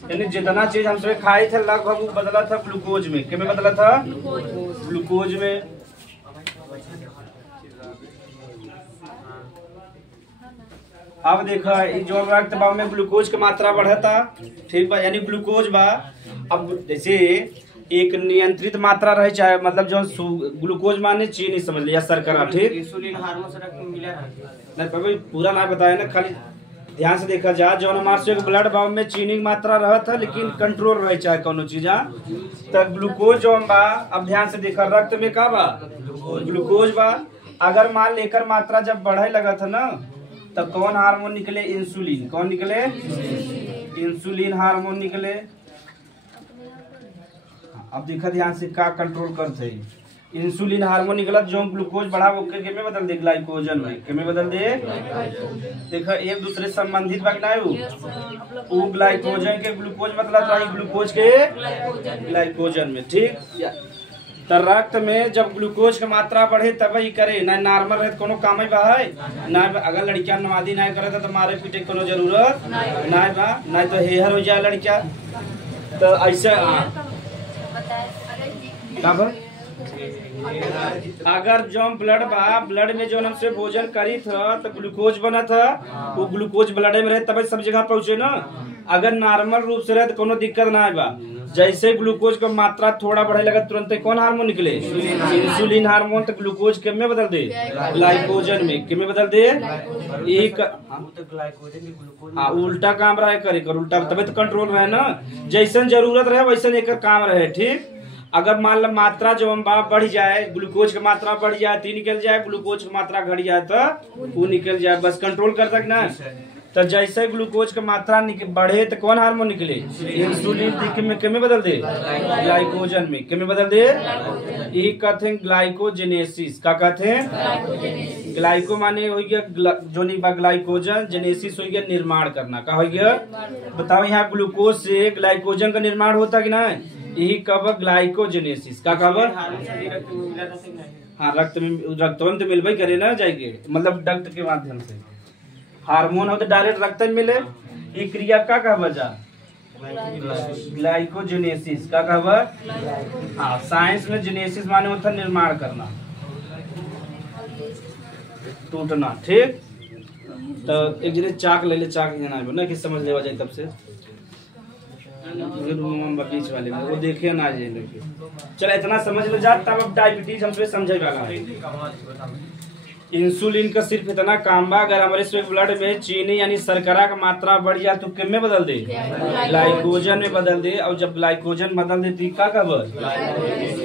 यानी जितना चीज हमसे खाई थे लगभग वो बदला था ग्लूकोज में। क्या में बदला था ग्लूकोज में। अब देखो जो रक्त बा में ग्लूकोज की मात्रा बढ़ा था। ठीक बा, यानी ग्लूकोज बा। अब जैसे एक नियंत्रित मात्रा रहे, चाहे मतलब जो ग्लूकोज माने चीनी समझ लिया शर्करा। ठीक इंसुलिन हार्मोन से रक्त में मिला है नहीं पूरा ना बताया ना, खाली ध्यान से देखा जा। जो हमारे ब्लड भाव में चीनी की मात्रा रहा था, लेकिन कंट्रोल रहे चाहे कोनो चीज। तो ग्लूकोज जो बा, अब ध्यान से देखा रक्त में का बा ग्लूकोज बा। अगर मान लेकर मात्रा जब बढ़े लगा था ना, तब कौन हार्मोन निकले इंसुलिन। कौन निकले इंसुलिन हार्मोन निकले। अब देखा ध्यान से का कंट्रोल करते इंसुलिन हार्मोन निकला, जो ग्लूकोज बढ़ा वो के में बदल दे ग्लाइकोजन में। के में बदल दे देखा एक दूसरे संबंधित वो ग्लाइकोजन के ग्लूकोज मतलब था ग्लूकोज के ग्लाइकोजन में। ठीक तो रक्त में जब ग्लूकोज की मात्रा बढ़े तब ही करे, ना नॉर्मल रहे कोनो काम ही बा है ना। अगर लड़कियां नमाजी नहीं करे तो मारे पीटे कोनो जरूरत नहीं बा, नहीं तो हेहर हो जाए लड़कियां। तो ऐसे अगर जो ब्लड बा, ब्लड में जो हमसे भोजन करी था तो ग्लूकोज बना था, वो ग्लूकोज ब्लड में रहे तब सब जगह पहुँचे ना। अगर नॉर्मल रूप से रहे तो कोनो दिक्कत ना बा। जैसे ग्लूकोज का मात्रा थोड़ा बढ़े लगा तुरंत कौन हार्मोन निकले? Insulin hormone. तो ग्लूकोज किस में बदल दे? ग्लाइकोजन में। किस में बदल दे? एक उल्टा काम रहे करे कर उल्टा, तबे तो कंट्रोल रहे ना। जैसन जरूरत रहे वैसन एक काम रहे। ठीक, अगर मान लो मात्रा जो बढ़ जाए, ग्लूकोज की मात्रा बढ़ जाए तो निकल जाए, ग्लूकोज की मात्रा घट जाए तो वो निकल जाए, बस कंट्रोल कर सकना। तो जैसे ग्लूकोज की मात्रा बढ़े तो कौन हार्मोन निकले? इंसुलिन। किस में बदल दे? ग्लाइकोजन में। किस में बदल दे? ये कहते हैं ग्लाइकोजेनेसिस। क्या कहते हैं? ग्लाइको माने हो गया जो नहीं ग्लाइकोजन, जेनेसिस हो गया निर्माण करना। क्या हो गया बताओ? यहाँ ग्लूकोज से ग्लाइकोजन का निर्माण होता कि ना? यही कब ग्लाइकोजेनेसिस का कब? हाँ, रक्त में तो मिलवाई करे ना जाएंगे, मतलब रक्त के माध्यम से। हार्मोन हो तो डायरेक्ट रक्त में मिले। ये क्रिया का कहा जा? ग्लाइकोजेनेसिस का कहा? हाँ, साइंस में जेनेसिस माने होता निर्माण करना, टूटना। ठीक, तो एक जने चाक ले ले, चाक ना कि समझ लेवा जाए तब से बीच वाले में वो देखे ना जाए। चलो इतना समझ लो जा, तब अब डायबिटीज हमसे समझे वाला है। इंसुलिन का सिर्फ इतना काम बा, अगर हमारे ब्लड में चीनी यानी शर्करा का मात्रा बढ़ जाए तो किस में बदल दे? ग्लाइकोजन में बदल दे। और जब ग्लाइकोजन बदल दे तो क्या कब?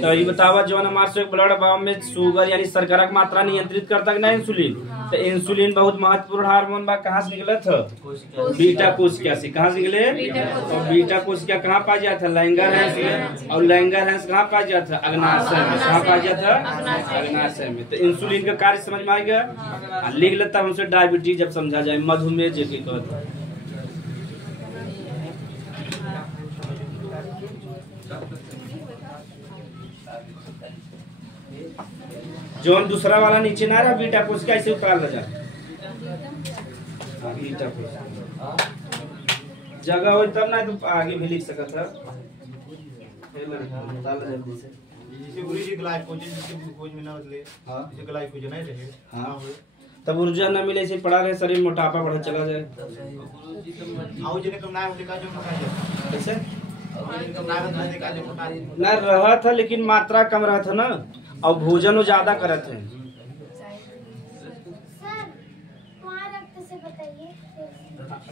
तो ये बतावा जो हमारे ब्लड में शुगर यानी शर्करा की मात्रा नियंत्रित करता है ना इंसुलिन। तो इंसुलिन बहुत महत्वपूर्ण हार्मोन बा। कहाँ से निकला था? बीटा कोशिका से। कहाँ से निकले? और बीटा कोशिका कहाँ पाया जाता था? लैंगरहैंस में। और लैंगरहैंस कहाँ पाया जाता था? अग्नाशय में। कहाँ पाया जाता? अग्नाशय में। तो इंसुलिन का कार्य समझ में आ गया। लिख लेता हमसे डायबिटीज जब समझा जाए, मधुमेह जैसे कहते। जो दूसरा वाला नीचे ना रहा बीटा कोशिका, ऐसे उतार ले जा। बीटा कोशिका जगह हो तब ना तो आगे भी लिख सकता था। जैसे गुरु जी ग्लाइकोजन जिसके ग्लूकोज में ना बदले, जैसे ग्लाइकोजन है रहे। हाँ, तब ऊर्जा न मिले से पड़ा रहे, शरीर मोटापा बढ़ चला जाए। आओ जने कम ना होने का जो मका है कैसे कम ना होने का जो मका ना रहा था, लेकिन मात्रा कम रहा था ना, और भोजन वो ज्यादा करते हैं।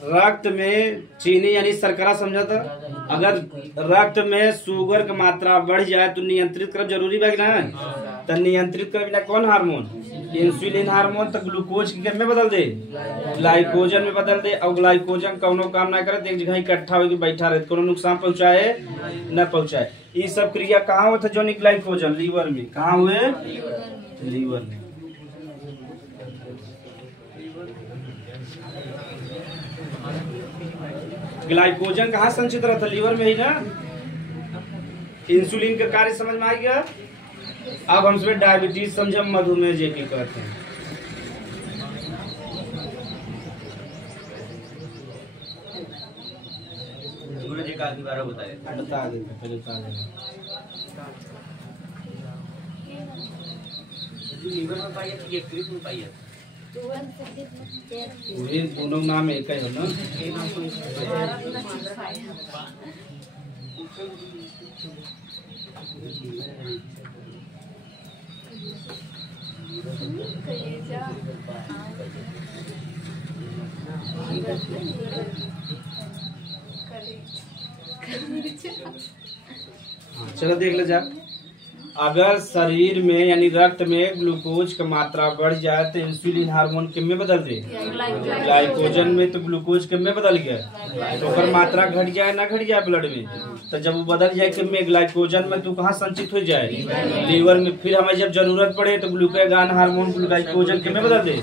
रक्त में चीनी यानी शर्करा समझा था। अगर रक्त में शुगर की मात्रा बढ़ जाए तो नियंत्रित कर जरूरी है ना। तो नियंत्रित कर बिना कौन हार्मोन? Insulin hormone. तो ग्लूकोज के में बदल दे? ग्लाइकोजन में बदल दे। और ग्लाइकोजन कौनो काम ना करे, एक जगह इकट्ठा होकर बैठा रहे, कोनो नुकसान पहुंचाए न पहुंचाए। ये सब क्रिया कहाँ होता? जो ग्लाइकोजन लीवर में। कहाँ हुए? लीवर में। ग्लाइकोजन कहाँ संचित रहता? लीवर में ही ना। इंसुलिन का कार्य समझ में आ गया। अब हम इसमें डायबिटीज समझे, मधुमेह जे की कहते हैं। गुरु जी का दोबारा बताइए। बता देते पहले बता देंगे। लीवर में पाइए तो ये क्रिप में पाइए। पूरे दोनों नाम एक ही हो ना। चलो देख ले जा। अगर शरीर में यानी रक्त में ग्लूकोज की मात्रा बढ़ जाए तो इंसुलिन हार्मोन किस में बदल दे? ग्लाइकोजन में। तो ग्लूकोज किस में बदल गया? तो अगर मात्रा घट जाए ना घट जाए ब्लड में, तो जब वो बदल जाए किस में? ग्लाइकोजन में। तो कहाँ संचित हो जाए? लीवर में। फिर हमें जब जरूरत पड़े तो ग्लूकागॉन हार्मोन ग्लाइकोजन किस में बदल दे?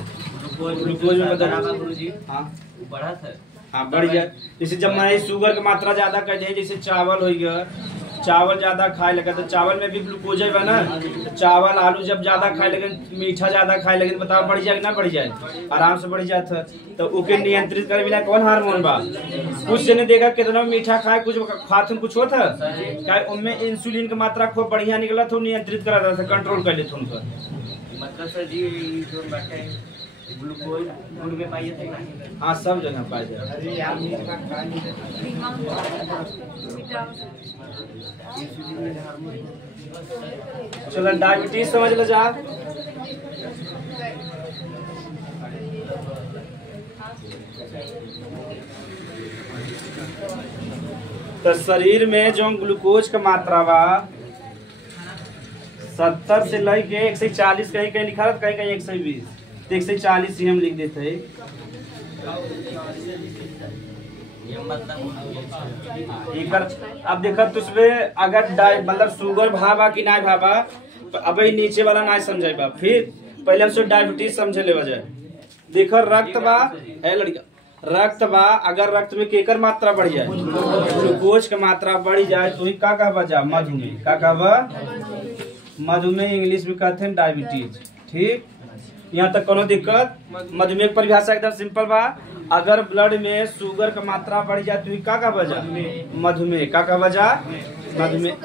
ग्लूकोज में बदल। गुरु जी हाँ बढ़ा था। हाँ बढ़ जाए। जैसे जब मैं शुगर की मात्रा ज्यादा कर जाए, जैसे चावल हो गया, चावल ज्यादा खाए लगे तो चावल में भी ग्लूकोज है ना। चावल आलू जब ज्यादा खाए लगे, मीठा ज्यादा खाए लगे, बताओ बढ़ जाए ना बढ़ जाए? आराम से बढ़ जाता। तो उके नियंत्रित करे बिना कौन हार्मोन बा? कुछ से नहीं देखा कितना मीठा खाए, कुछ खाते कुछ होता क्या? उनमें इंसुलिन की मात्रा खूब बढ़िया निकला था, नियंत्रित करा था, कंट्रोल कर लेते उनका। मतलब सर जी जो बैठे ग्लूकोज गुड़ में पाइए थे ना। हाँ सब जगह पाए जाए। अरे यार चलो डायबिटीज समझ लो जा। तो शरीर में जो ग्लूकोज का मात्रा बा 70 से लेके 140 कहीं कहीं लिखा रहता, कहीं कहीं 120, तो 140 ही हम लिख देते हैं। एकर अब देखा तुझमें अगर मतलब शुगर भावा कि ना भावा, अब नीचे वाला ना समझे बा, फिर पहले हमसे डायबिटीज समझे ले वजह। देखो रक्त बा है लड़का, रक्त बा, अगर रक्त में केकर मात्रा बढ़ जाए, ग्लूकोज का मात्रा बढ़ जाए तो ही का कहबा जा मधुमेह। का कहबा मधुमेह, इंग्लिश में कहते हैं डायबिटीज। ठीक, यहाँ तक कोनो दिक्कत? मधुमेह की परिभाषा एकदम सिंपल बा, अगर ब्लड में शुगर का मात्रा बढ़ जाए तो ही का कहबा जा मधुमेह। का कहबा जा मधुमेह।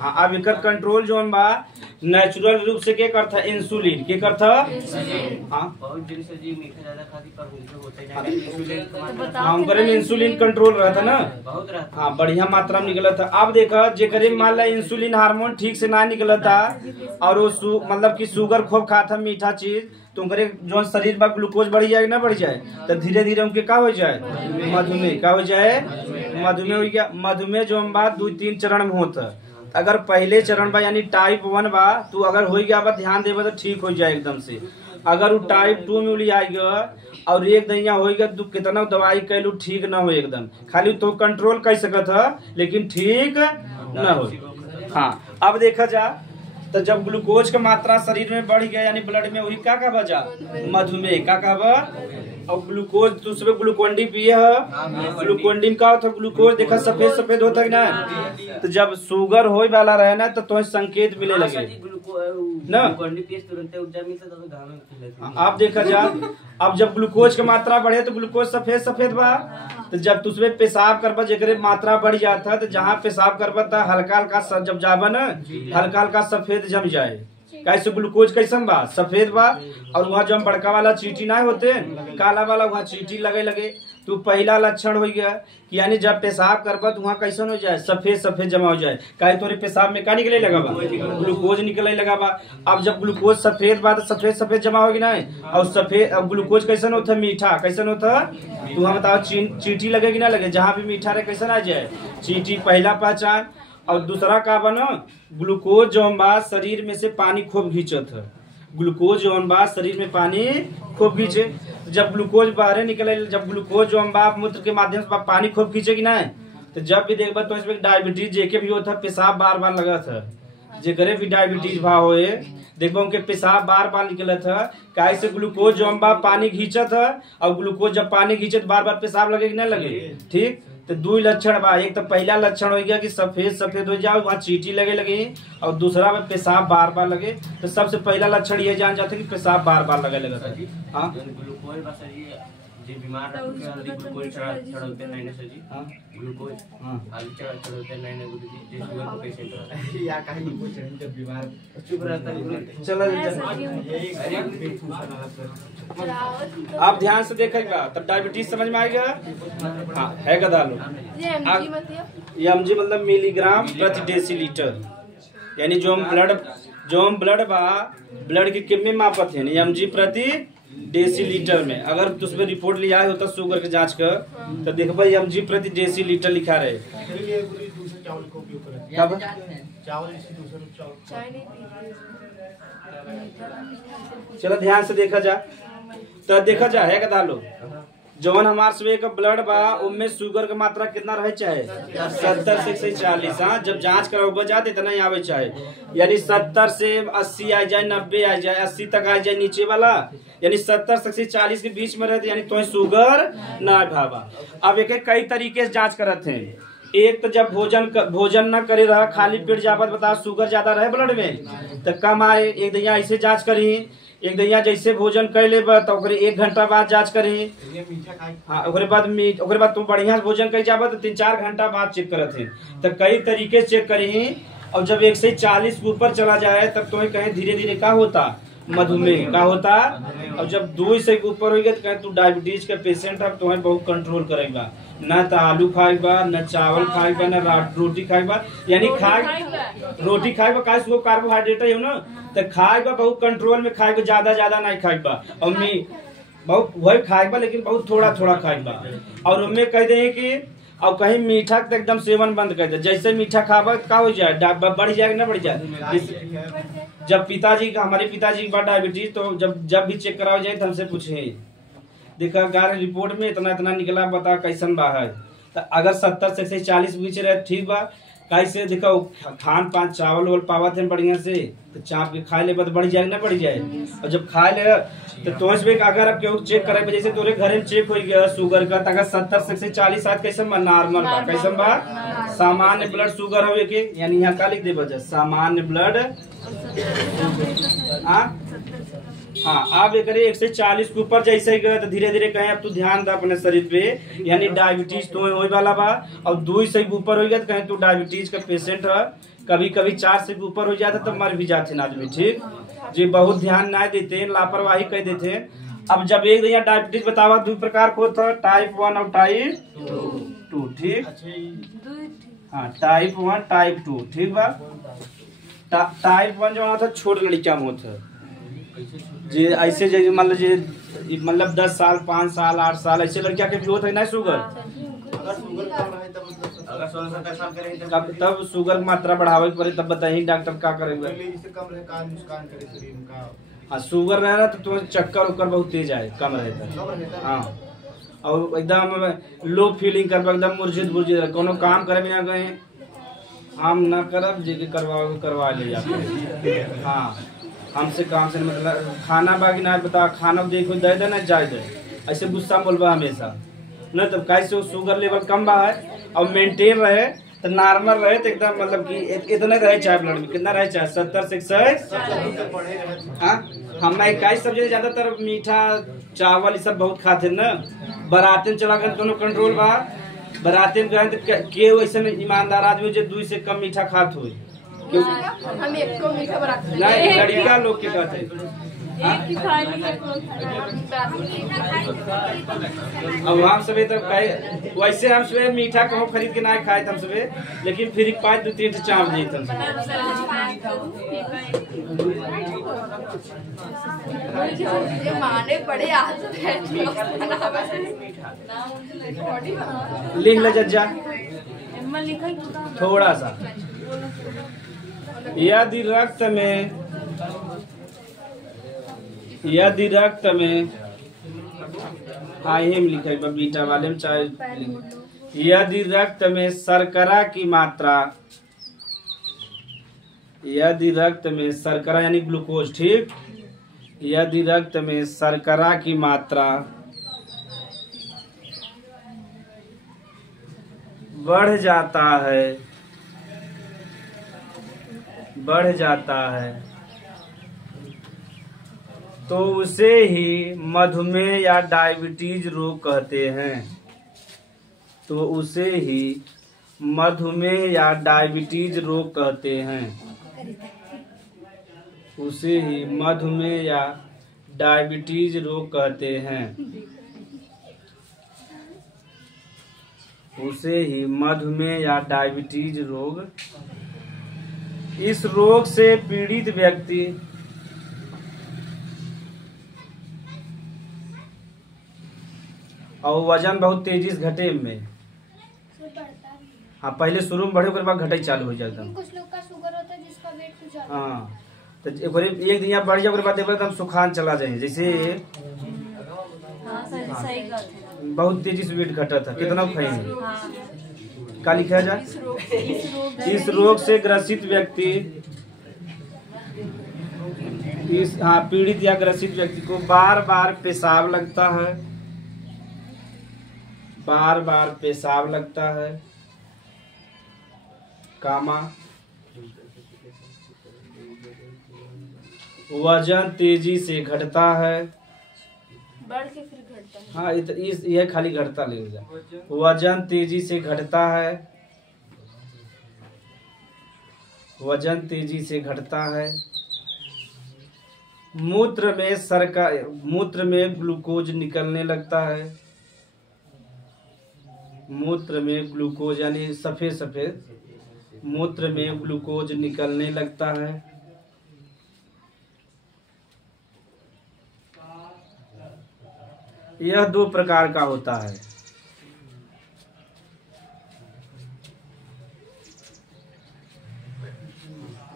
हाँ, अब इनका कंट्रोल जोन बा नेचुरल रूप से के करता इंसुलिन के करता। हाँ बहुत दिन से जी मीठा ज्यादा खाती पर उनसे होते नहीं, इंसुलिन हम करे में इंसुलिन कंट्रोल रहता ना, बहुत रहता। हाँ बढ़िया मात्रा में निकला था। अब देखा जेकरे मान ला इंसुलिन हार्मोन ठीक से ना निकला था और वो मतलब कि शुगर खूब खाता मीठा चीज, तो उनके जो शरीर में ग्लूकोज बढ़ जाए ना बढ़ जाए, तो धीरे धीरे उनके का हो जाए मधुमेह। का हो जाए मधुमेह। हो गया मधुमेह जो हम बात 2-3 चरण में होता। अगर पहले चरण बा यानी टाइप 1 बा, तू अगर हो गया बा ध्यान देबा तो ठीक हो जाए एकदम से। अगर वो टाइप 2 में उली आएगा और एक दैया हो गया, तू कितना दवाई कैलू ठीक ना हो एकदम, खाली तो कंट्रोल कर सकत है लेकिन ठीक ना हो। हाँ अब देखा जा, तो जब ग्लूकोज का मात्रा शरीर में बढ़ गया यानी ब्लड में, वही क्या कहबा जा मधुमेह। का कहबा और ग्लूकोज दूसरे ग्लूकोन-डी पिए है। ग्लूकोन-डी का होता है ग्लूकोज, देखा सफेद सफेद होता है ना, तो जब शुगर होए वाला रहे ना तो तुम्हें संकेत मिले लगे ना। आप देखा जा, अब जब ग्लूकोज की मात्रा बढ़े तो ग्लूकोज सफेद सफेद बा, तो जब तुझे पेशाब करबा जेकरे मात्रा बढ़ जाता है तो जहाँ पेशाब करबा तो हल्का हल्का जब जाबा ना हल्का हल्का सफेद जम जाए। कैसे ग्लूकोज कैसन बा सफेद बा, और वहाँ जो बड़का वाला चीटी ना होते काला वाला वहाँ चीटी लगे लगे, तो पहला लक्षण हो गया कि यानी जब पेशाब करबा तो वहाँ कैसन हो जाए सफेद सफेद जमा हो जाए। काहे तोरे पेशाब में का निकले लगा बा ग्लूकोज निकले लगा बा। अब जब ग्लूकोज सफेद बा तो सफेद सफेद जमा होगी ना, और सफेद अब ग्लूकोज कैसन होता मीठा कैसन होता, तो वहाँ बताओ चीटी लगेगी ना लगे, जहाँ भी मीठा रहे कैसन आ जाए चीटी, पहला पहचान। और दूसरा का बना ग्लूकोज जो बा शरीर में से पानी खूब घींचत है, ग्लूकोज जो बा शरीर में पानी खूब खींचे। जब ग्लूकोज बाहर निकले, जब ग्लूकोज जो बा मूत्र के माध्यम से पानी खूब खींचेगी ना, तो जब भी देखबा तो इसमें डायबिटीज जेके भी होता पेशाब बार बार लगा था, जेकरे भी डायबिटीज भा होए देखबो उनके पेशाब बार बार निकला था। काहे से ग्लूकोज जो बा पानी घींचत है, और ग्लूकोज जब पानी घींचत बार बार पेशाब लगे कि नहीं लगे। ठीक, तो 2 लक्षण बा, एक तो पहला लक्षण हो गया कि सफेद सफेद हो जाए वहाँ चीटी लगे लगे, और दूसरा में पेशाब बार बार लगे। तो सबसे पहला लक्षण ये जान जाते कि पेशाब बार बार लगे लगा। हाँ ग्लूकोज बस जी बीमार रहते हैं ग्लूकोज चढ़ाते नहीं ना सर जी। हाँ ग्लूकोज हाँ चढ़ाते नहीं ना गुरु जी, जो शुगर का पेशेंट रहता है या कहीं वो चढ़ी जब बीमार चुप रहता है। चलो आप ध्यान से देखेगा तब डायबिटीज समझ में आएगा। हाँ है गदा लो, एमजी मतलब मिलीग्राम प्रति डेसीलीटर, यानी जो हम ब्लड बा ब्लड की कितने मापत है एमजी प्रति डेसीलीटर में। अगर उसमें रिपोर्ट लिया है होता शुगर के जांच का, तो देखो एमजी प्रति डेसीलीटर लिखा रहे। दूसरे चावल का उपयोग करें, चावल इसी दूसरे चावल। चलो ध्यान से देखा जा, तो देखा जा है कदा लो जवन हमार सुबह का ब्लड बा उनमें शुगर का मात्रा कितना रहे चाहे 70 से 140। हाँ जब जांच कराओ जाते इतना ही आवे चाहे, यानी 70 से 80 आ जाए 90 आ जाए 80 तक आ जाए नीचे वाला, यानी 70 से 140 के बीच में रहते यानी तो शुगर ना भावा। अब एक कई तरीके से जांच करते हैं। एक तो जब भोजन न करे रहा खाली पेट जावत बता शुगर ज्यादा रहे ब्लड में तो कम आए, एक दैया ऐसे जांच करी, एक दैया जैसे भोजन कर ले तो 1 घंटा बाद जांच करी। हाँ ओकरे बाद तुम बढ़िया भोजन कर जाबा तो 3-4 घंटा बाद चेक करत है। तो कई तरीके से चेक करी, और जब 140 के ऊपर चला जाए तब तुम्हें कहीं धीरे धीरे क्या होता मधुमेह का होता। और जब 2 से ऊपर हो गया तो कहे तू डायबिटीज का पेशेंट है, तुम्हें बहुत कंट्रोल करेगा, न तो आलू खाएगा, न चावल खाएगा, न रोटी खाएगा, यानी रोटी खाएगा का वो कार्बोहाइड्रेट है ना, तो खाएगा बहुत कंट्रोल में खाएगा, ज्यादा नहीं खाएगा। और बहुत वही खाएगा लेकिन बहुत थोड़ा खाएगा। और उनमें कह दे कि और कहीं मीठा तो एकदम सेवन बंद कर दे, जैसे मीठा खावा का हो जाए बढ़ जाएगा ना बढ़ जाए। जब हमारे पिताजी की बात डायबिटीज, तो जब भी चेक कराओ जाए तो हमसे पूछे देखा गार रिपोर्ट में इतना निकला, बता कैसन बा है। तो अगर 70 से 40 बीच रहे ठीक बा, कैसे देखो खान पान चावल वावल पावत है बढ़िया से, तो चाप के खा ले तो बढ़ जाए ना बढ़ जाए। और जब खा ले तो अगर आप केहू चेक करे, जैसे तोरे घर में चेक हो गया शुगर का, अगर 70 से 40 आज कैसे बा नॉर्मल बा, कैसन बा सामान्य ब्लड शुगर हो के, यानी यहाँ का लिख दे बजा सामान्य ब्लड। हाँ आप एक 1 से 40 के ऊपर जैसे ही गए तो धीरे धीरे कहें अब तू ध्यान दे अपने शरीर पे, यानी डायबिटीज तो होए वाला बा। और 2 से ऊपर हो गया तो कहें तू डायबिटीज का पेशेंट है। कभी 4 से ऊपर हो जाता तो मर भी जाते आदमी, ठीक जी। बहुत ध्यान ना देते, लापरवाही कर देते। अब जब एक दिन डायबिटीज बतावा 2 प्रकार को था, टाइप 1 और टाइप 2, ठीक। हाँ टाइप 1 टाइप 2, ठीक बा। टाइप 1 जो था छोट लड़कियां में होता जी, ऐसे जैसे मतलब 10 साल 5 साल 8 साल ऐसे लड़कियां के भी होता है ना शुगर। तब शुगर मात्रा बढ़ावे के पड़े, तब बताइए डॉक्टर क्या करेंगे। हाँ शुगर रहे ना तो तुम्हें चक्कर उक्कर बहुत तेज आए, कम रहता। हाँ और एकदम लो फीलिंग कर, एकदम मुरझित कोनो काम करे बिना गए हम न करब जे करवा ले जाते। हाँ हमसे काम से मतलब खाना बाकी ना बता, खाना देखो दे दे ना जाए दे, ऐसे गुस्सा बोलबा हमेशा न, तब कैसे शुगर लेवल कम बा है और मेंटेन रहे तो नॉर्मल रहे तो एकदम मतलब कि इतने रहे चाहे ब्लड में कितना रहे चाहे 70 से 100। हाँ हम इक्कीस सब्जी ज्यादातर मीठा चावल ये सब बहुत खाते न। बराते में चला गए दोनों कंट्रोल बा, बराते में गए तो के वैसे ईमानदार आदमी जो 2 से कम मीठा खाते हुए हम एक को मीठा बनाते नहीं लड़का लोग के कहते अब हम सबे तो वैसे हम सबे मीठा कहूँ खरीद के ना खाए हम सबे, लेकिन फिर 5 2 3 चाव दी हम माने बड़े लिख ले जज्जा थोड़ा सा। यदि रक्त में ही लिखे बीटा वाले में चाहे, यदि रक्त में शर्करा की मात्रा, यदि रक्त में शर्करा यानी ग्लूकोज, ठीक, यदि रक्त में शर्करा की मात्रा बढ़ जाता है तो उसे ही मधुमेह या डायबिटीज रोग कहते हैं। तो उसे ही मधुमेह या डायबिटीज रोग कहते हैं। उसे ही मधुमेह या डायबिटीज रोग कहते हैं। उसे ही मधुमेह या डायबिटीज रोग। इस रोग से पीड़ित व्यक्ति और वजन बहुत तेजी से घटे में, हाँ पहले शुरू में बढ़े के बाद घटे चालू हो जाता है। कुछ लोग का शुगर होता है जिसका वेट कुछ ज्यादा। हाँ तो एक दिन बढ़ जाए बाद हम सुखान चला जाए, जैसे बहुत तेजी से वेट घटा था, कितना खाएंगे क्या लिखा जाए। इस रोग से ग्रसित व्यक्ति, इस पीड़ित या ग्रसित व्यक्ति को बार बार पेशाब लगता है, बार बार पेशाब लगता है, कामा वजन तेजी से घटता है, बढ़ के फिर घटता है। हाँ यह खाली घटता ले जा, वजन तेजी से घटता है, वजन तेजी से घटता है, मूत्र में ग्लूकोज निकलने लगता है। मूत्र में ग्लूकोज यानी सफेद सफेद मूत्र में ग्लूकोज निकलने लगता है। यह 2 प्रकार का होता है।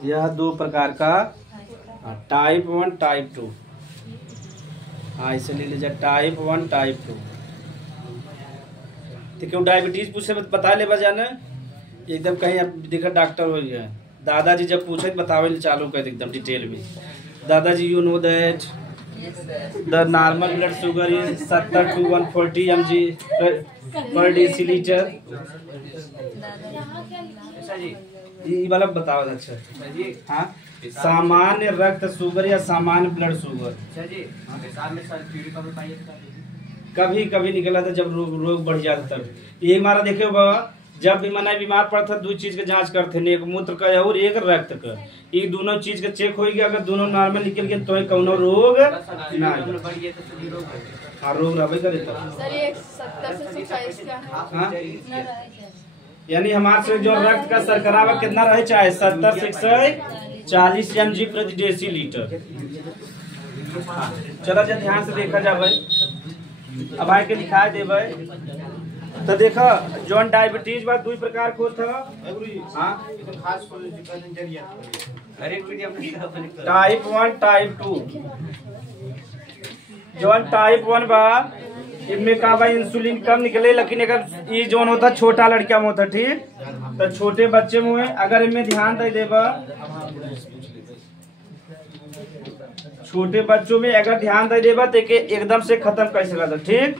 यह 2 प्रकार का टाइप 1 टाइप 2। हाँ इसे ले लीजिए टाइप 1 टाइप 2। तो क्यों डायबिटीज पूछे बता ले बजाना एकदम कहीं आप देखा डॉक्टर हो गया। दादाजी जब पूछे बतावे चालू कर एकदम डिटेल में। दादाजी you know that the normal blood sugar is 70 to 140 mg per deciliter। ये वाला बताओ अच्छा जी। हाँ सामान्य रक्त शुगर या सामान्य ब्लड शुगर जी पेशाब में सल्फ्यूरिक अम्ल पाइए कभी कभी निकला था जब रोग बढ़ जाता तब। ये हमारा देखे बाबा जब भी मना बीमार पड़ता 2 चीज के जांच करते एक मूत्र का और एक रक्त का। ये दोनों चीज के चेक होगी अगर दोनों नॉर्मल निकल गए तो कौनो रोग ना हाँ रोग रहे करे सर ये 70 से 140 का हाँ यानी हमारे से जो रक्त का शर्करा कितना रहे चाहे 70 से 140 mg प्रति डेसीलीटर। चलो जब ध्यान से देखा जाए अब आके दिखाई देवे तो देखो जौन डायबिटीज बा 2 प्रकार को था। हाँ टाइप 1 टाइप 2। जौन टाइप 1 बा इनमें का बा इंसुलिन कम निकले लेकिन अगर ये जौन होता छोटा लड़का में होता ठीक तो छोटे बच्चे में अगर इनमें ध्यान दे देबा छोटे बच्चों में अगर ध्यान दे देबा तो एकदम से खत्म कर सकता ठीक।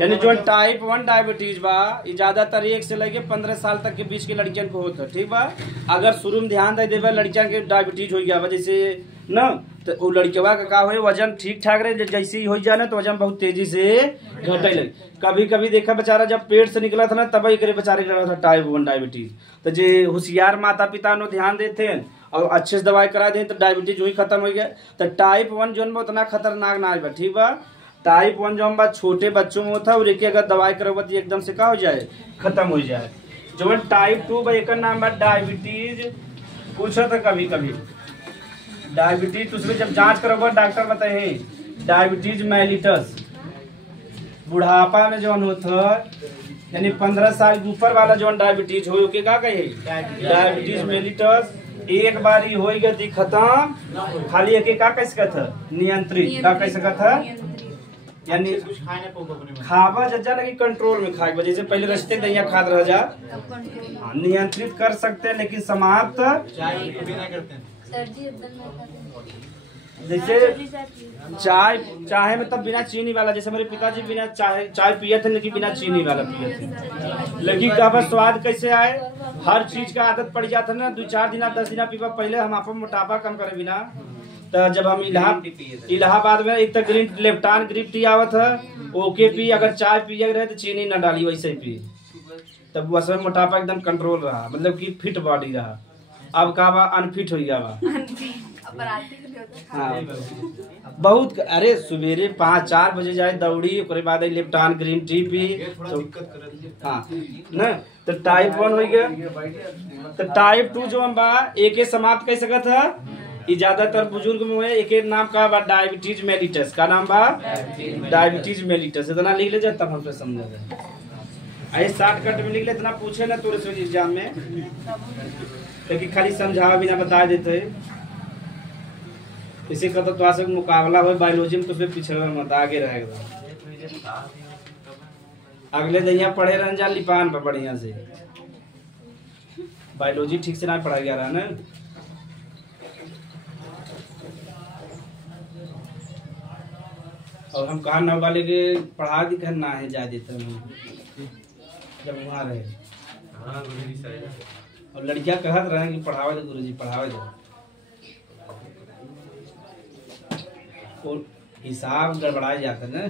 यानी जो टाइप 1 डायबिटीज बा ये ज्यादातर 1 से लेके 15 साल तक के बीच के लड़कियन को होता ठीक बा। अगर शुरू में ध्यान दे देबा लड़कियन के डायबिटीज हो गया जैसे न तो वो लड़किया का हो वजन ठीक ठाक रहे जैसे ही हो जाए ना तो वजन बहुत तेजी से घटे लगे। कभी कभी देखा बेचारा जब पेट से निकला था ना तब ही बेचारे था टाइप 1 डायबिटीज। तो जो होशियार माता पिता ने ध्यान देते हैं और अच्छे से दवाई करा दें तो डायबिटीज वही खत्म हो गया। तो टाइप 1 जो उतना खतरनाक ना है ठीक बा। टाइप 1 जो बात छोटे बच्चों में होता है और एक अगर दवाई करोगे तो एकदम से क्या हो जाए खत्म हो जाए। जो टाइप 2 बा एक नाम बा डायबिटीज पूछा था कभी कभी डायबिटीज उसमें जब जांच करोगे डॉक्टर बताए डायबिटीज मेलिटस बुढ़ापा में जो होता यानी 15 साल ऊपर वाला जो डायबिटीज हो क्या कहे डायबिटीज मेलिटस। एक बार ही हो गई खत्म खाली एक का कैसे कहता नियंत्रित का कैसे कहता यानी खावा जा लगी कंट्रोल में खाए जैसे पहले रस्ते दैया खाद रह जा नियंत्रित कर सकते हैं लेकिन समाप्त जैसे चाय में तब बिना चीनी वाला जैसे मेरे पिताजी बिना चाय पिए थे लेकिन बिना चीनी वाला पिए थे लेकिन कब स्वाद कैसे आए हर चीज का आदत पड़ जाता ना 2-4 दिन 10 दिन पीवा पहले हम आप मोटापा कम करे बिना। तो जब हम इलाहाबाद में एक ग्रीन लेफ्टान ग्रीन टी आवत है ओके पी अगर चाय पिए रहे तो चीनी न डाली वैसे ही पी तब वैसे मोटापा एकदम कंट्रोल रहा मतलब कि फिट बॉडी रहा। अब का बा अनफिट हो गया बा हाँ बहुत अरे सवेरे 5-4 बजे जाए दौड़ी उसके बाद लेफ्टान ग्रीन टी पी तो हाँ न तो टाइप 1 हो गया। तो टाइप 2 जो हम बा एक समाप्त कर सकत है ये ज्यादातर बुजुर्ग में है एक नाम का बा डायबिटीज मेलिटस का नाम बा डायबिटीज मेलिटस इतना लिख ले जाए तब हमसे समझा जाए। ऐसे शॉर्टकट में लिख ले इतना पूछे ना तोरे से एग्जाम में लेकिन खाली समझावा बिना बता देते इसी का तो से मुकाबला हो बायोलॉजी में तो फिर पिछड़ा मत आगे रहेगा। अगले दैया पढ़े रहन जा लिपान पर बढ़िया से बायोलॉजी ठीक से ना पढ़ा गया रहा ना। और हम कहा न वाले के पढ़ा दिखा ना है जा देता जब वहाँ रहे और लड़कियां कहत रहे कि पढ़ावे दो गुरुजी पढ़ावे दो और हिसाब गड़बड़ा जाता ना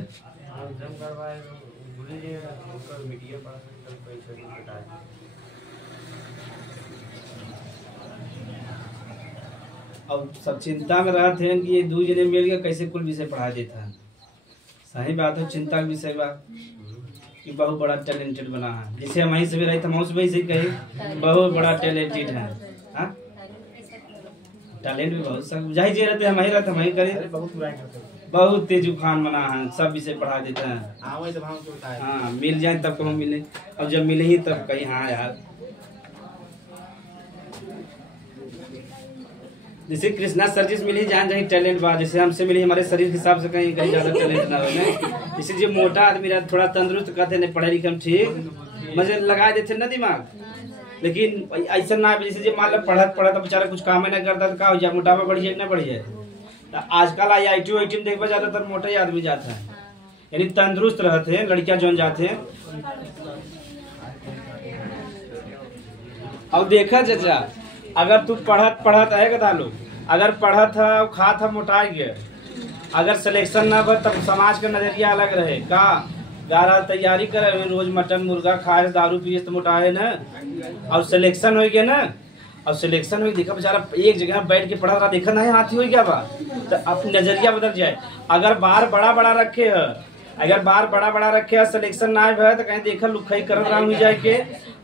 और सब चिंता में रहते हैं कि ये दो जने मिल गए कैसे कुल विषय पढ़ा देता है। सही बात है, चिंता का विषय बा कि बहुत बड़ा टैलेंटेड बना है। जैसे हम वहीं से भी रहे थे, मौस वही से कहे बहुत बड़ा टैलेंटेड है। हाँ टैलेंट भी बहुत सब जाहि जे रहते हम ही रहते हम ही करे, बहुत तेज उफान बना है, सब विषय पढ़ा देते हैं। हाँ मिल जाए तब कहाँ मिले, अब जब मिले ही तब कहीं हाँ यार। जैसे कृष्णा सर जी से मिली जान जहीं टैलेंट बा, जैसे हमसे मिली हमारे शरीर के हिसाब से कहीं कहीं ज्यादा टैलेंट ना हो। जैसे जो मोटा आदमी रहा थोड़ा तंदुरुस्त कहते नहीं पढ़े लिखे ठीक मजे लगा देते ना दिमाग, लेकिन ऐसा ना जैसे जो मान लो पढ़त तो बेचारा कुछ काम ही ना करता तो क्या हो जाए, मोटापा बढ़ जाए ना बढ़ जाए। तो आजकल IIT वाइटी देखा ज्यादातर मोटा ही आदमी जाता है, यानी तंदुरुस्त रहते हैं लड़कियां जो जाते हैं। अब देखा चाचा अगर तू पढ़त है कदा लोग अगर पढ़त है खात है मोटा गए, अगर सिलेक्शन ना बन तब समाज का नजरिया अलग रहे का गारा तैयारी करे रोज मटन मुर्गा खाए दारू पिए तो मोटा है ना। और सिलेक्शन हो गया ना, और सिलेक्शन हो देखा बेचारा एक जगह बैठ के पढ़ा रहा देखा नहीं हाथी हो गया बा, तो अपनी नजरिया बदल जाए। अगर बार बड़ा बड़ा रखे है, अगर बार बड़ा बड़ा रखे है सिलेक्शन ना है तो कहीं देखा लुखाई कर रहा हो जाए के,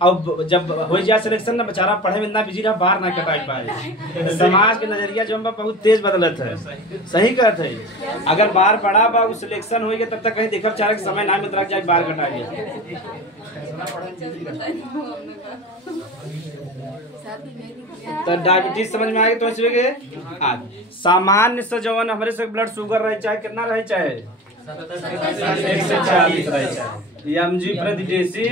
और जब हो जाए सिलेक्शन ना बेचारा पढ़े में इतना बिजी रहा बाहर ना कटा पाए। समाज के नजरिया जो बहुत तेज बदलत है। सही कहते है, अगर बार बड़ा बा सिलेक्शन हो गया तब तक कहीं देखा बेचारा समय ना मिल जाए बाहर कटा गया। तो डायबिटीज समझ में आएगी तो सामान्य से जवन हमारे से ब्लड शुगर रहे चाहे कितना रहे चाहे 140 रहे चाहे mg प्रति डेसी।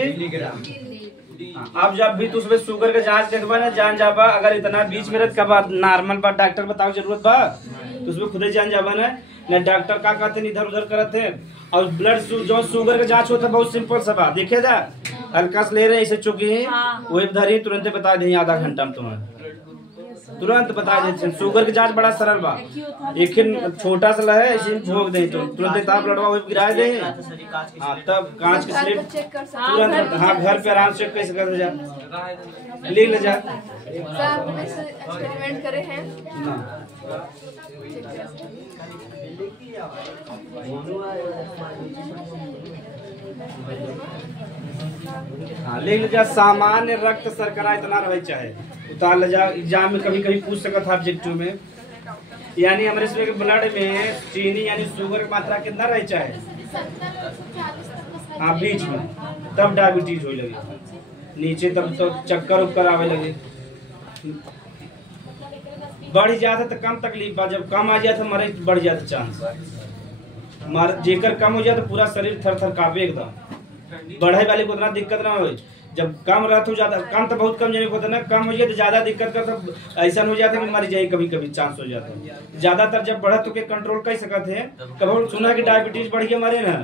अब जब भी तू उसमें शुगर का जांच देखबा ना जान जाबा, अगर इतना बीच में रख कब नॉर्मल बा डॉक्टर बताओ जरूरत बा तो उसमें खुद ही जान जाबा ना डॉक्टर का कहते इधर उधर करते। और ब्लड जो शुगर का जांच होता है बहुत सिंपल सा बात देखे जा, हल्का से ले रहे ऐसे चुकी वही धरी तुरंत बता दे आधा घंटा में तुम्हें तुरंत बता देते। शुगर की जांच बड़ा सरल बा, एक छोटा सा लहे ऐसे भोग दे तो तुरंत ताप लड़वा वही गिरा दे। हाँ तब कांच की स्लिप तुरंत हाँ घर पे आराम से कैसे कर जा लिख ले जा। एक्सपेरिमेंट करे हैं हाँ लिख ले जा। सामान्य रक्त शर्करा इतना रहे चाहे उतार ले जा, एग्जाम में कभी कभी पूछ सकता था ऑब्जेक्टिव में, यानी हमारे इसमें ब्लड में चीनी यानी शुगर की मात्रा कितना रहे चाहे हाँ बीच में, तब डायबिटीज होने लगे नीचे तब तो चक्कर उक्कर आवे लगे। बढ़ जाता तो कम तकलीफ बा, जब कम आ जाता मरे बढ़ जाता चांस जेकर कम हो जाए तो पूरा शरीर थर थर कांपे एकदम। बढ़े वाले को उतना दिक्कत ना हो, जब कम रहता हो ज्यादा कम तो बहुत कम जने को होता ना, कम हो जाए तो ज्यादा दिक्कत कर तो ऐसा हो जाता है कि मर जाए कभी कभी चांस हो जाता है। ज्यादातर जब बढ़त तो के कंट्रोल कर सकते हैं। कभी सुना कि डायबिटीज बढ़ गया मरे ना,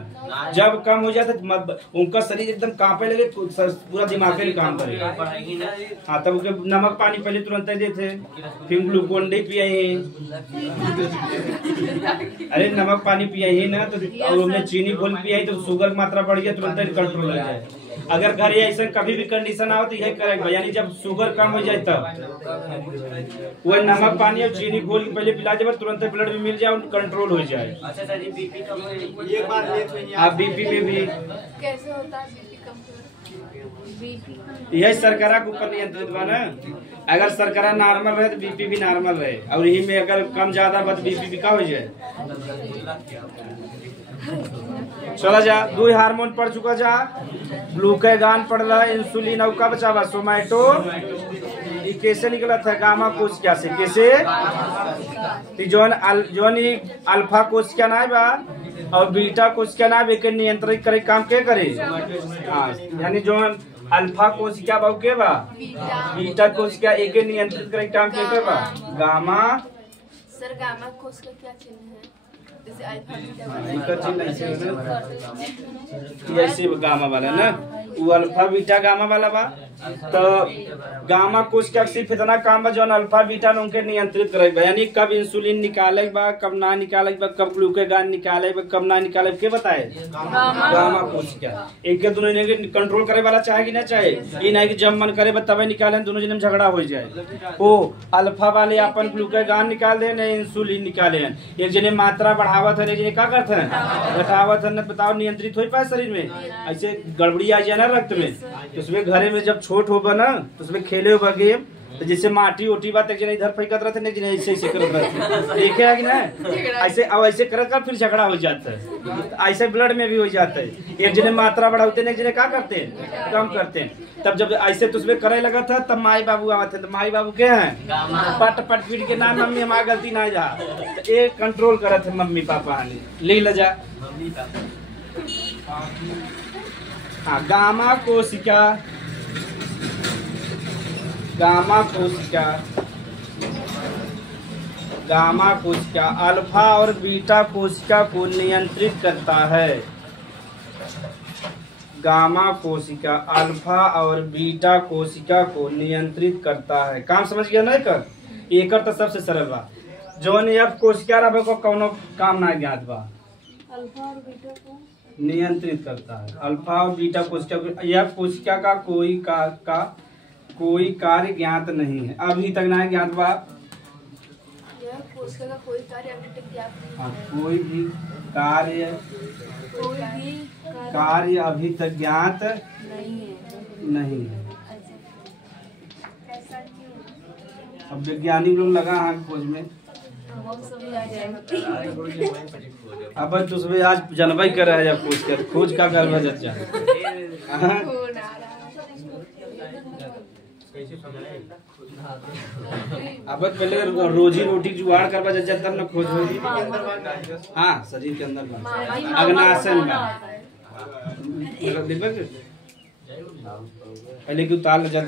जब कम हो जाता उनका शरीर एकदम कांपे लगे पूरा दिमाग में काम करे। हाँ तब नमक पानी पहले तुरंत देते फिर ग्लूकोन डी पिए अरे नमक पानी पिए ना तो उनमें चीनी घोल पिए तो शुगर की मात्रा बढ़ गया तुरंत कंट्रोल हो जाए। अगर घर ऐसा कभी भी कंडीशन आओ तो यही करेगा, यानी जब शुगर कम हो जाए तब वो नमक पानी और चीनी घोल के पहले पिला जाए तुरंत ब्लड में मिल जाए और कंट्रोल हो जाए। अच्छा सर जी बीपी कम आप बीपी में भी कैसे होता है बीपी कम? यही शर्करा के ऊपर नियंत्रित बा ना, अगर शर्करा नॉर्मल रहे तो बीपी भी नॉर्मल रहे, और यही में अगर कम ज्यादा बस बीपी भी का हो जाए। चला जा दो हार्मोन पढ़ चुका जा, ग्लूकागॉन पढ़ रहा, इंसुलिन और का बचा बा सोमैटो ये कैसे निकला था गामा कोशिका से कैसे जोन अल्फा कोशिका ना बा और बीटा कोशिका ना के नियंत्रित करे काम के करे। हाँ यानी जो अल्फा कोशिका बा के बा बीटा कोशिका एक नियंत्रित करे काम के बा गामा। सर गामा कोशिका क्या चिन्ह है? जैसे अल्फा बीटा दिक्कत चीज नहीं से ऐसे गामा वाला ना वो अल्फा बीटा गामा वाला बा। तो गामा कोश का सिर्फ इतना काम बा जौन अल्फा बीटा में उनके नियंत्रित करे बा, यानी कब इंसुलिन निकाले बा, कब ना निकाले बा, कब ग्लूकागॉन निकाले बा, कब ना निकाले के बताए गामा कोशिका। एक के दोनों ने कंट्रोल करे वाला चाहे कि ना चाहे, ये नहीं कि जब मन करे बा तबे निकाले, दोनों जने में झगड़ा हो जाए। ओ अल्फा वाले अपन ग्लूकागॉन निकाल दे, ने इंसुलिन निकाले, एक जने मात्रा बढ़ावत है, एक जने का करते हैं घटावत है, बताओ नियंत्रित हो पाए शरीर में। ऐसे गड़बड़ी आ जाए ना रक्त में, उसमें घरे में जब छोट होगा ना तो उसमें खेले होगा गेम, तो जैसे माटी ओटी बात एक जने इधर फेंकत रहते, एक जने ऐसे ऐसे करत रहते, देखे है कि ना ऐसे, अब ऐसे करत कर फिर झगड़ा हो जाता है। ऐसे ब्लड में भी हो जाता है, एक जने मात्रा बढ़ाते हैं, एक जने क्या करते हैं कम करते हैं। तब जब ऐसे तो उसमें करे लगा था तब माई बाबू आते थे, तो माई बाबू के हैं पट पट पीट के ना मम्मी हमारा गलती ना जा, तो एक कंट्रोल करे थे मम्मी पापा ने ले ल जा। हाँ गामा कोशिका, गामा कोशिका, गामा कोशिका अल्फा और बीटा कोशिका को नियंत्रित करता है। गामा कोशिका अल्फा और बीटा कोशिका को नियंत्रित करता है। काम समझ गया नहीं कर, एक तो सबसे सरल बा, जौन एफ कोशिका रहे को कौनो काम ना ज्ञात बा, अल्फा और बीटा को नियंत्रित करता है। अल्फा और बीटा कोशिका, एफ कोशिका का कोई कार्य ज्ञात नहीं है, अभी तक ना ज्ञात बा। यह कोशिका का कोई कार्य अभी तक ज्ञात नहीं हाँ, है। कोई भी कार्य अभी तक ज्ञात नहीं है। अब वैज्ञानिक लोग लगा हाथ खोज में, अब तुझमें आज जनवरी कर रहा है जब खोज का गल बजट जाए। अब पहले रोजी रोटी जुगाड़ करवा जाता ना खोज होगी। हाँ शरीर के अंदर अग्नाशन में पहले क्यों ताल जा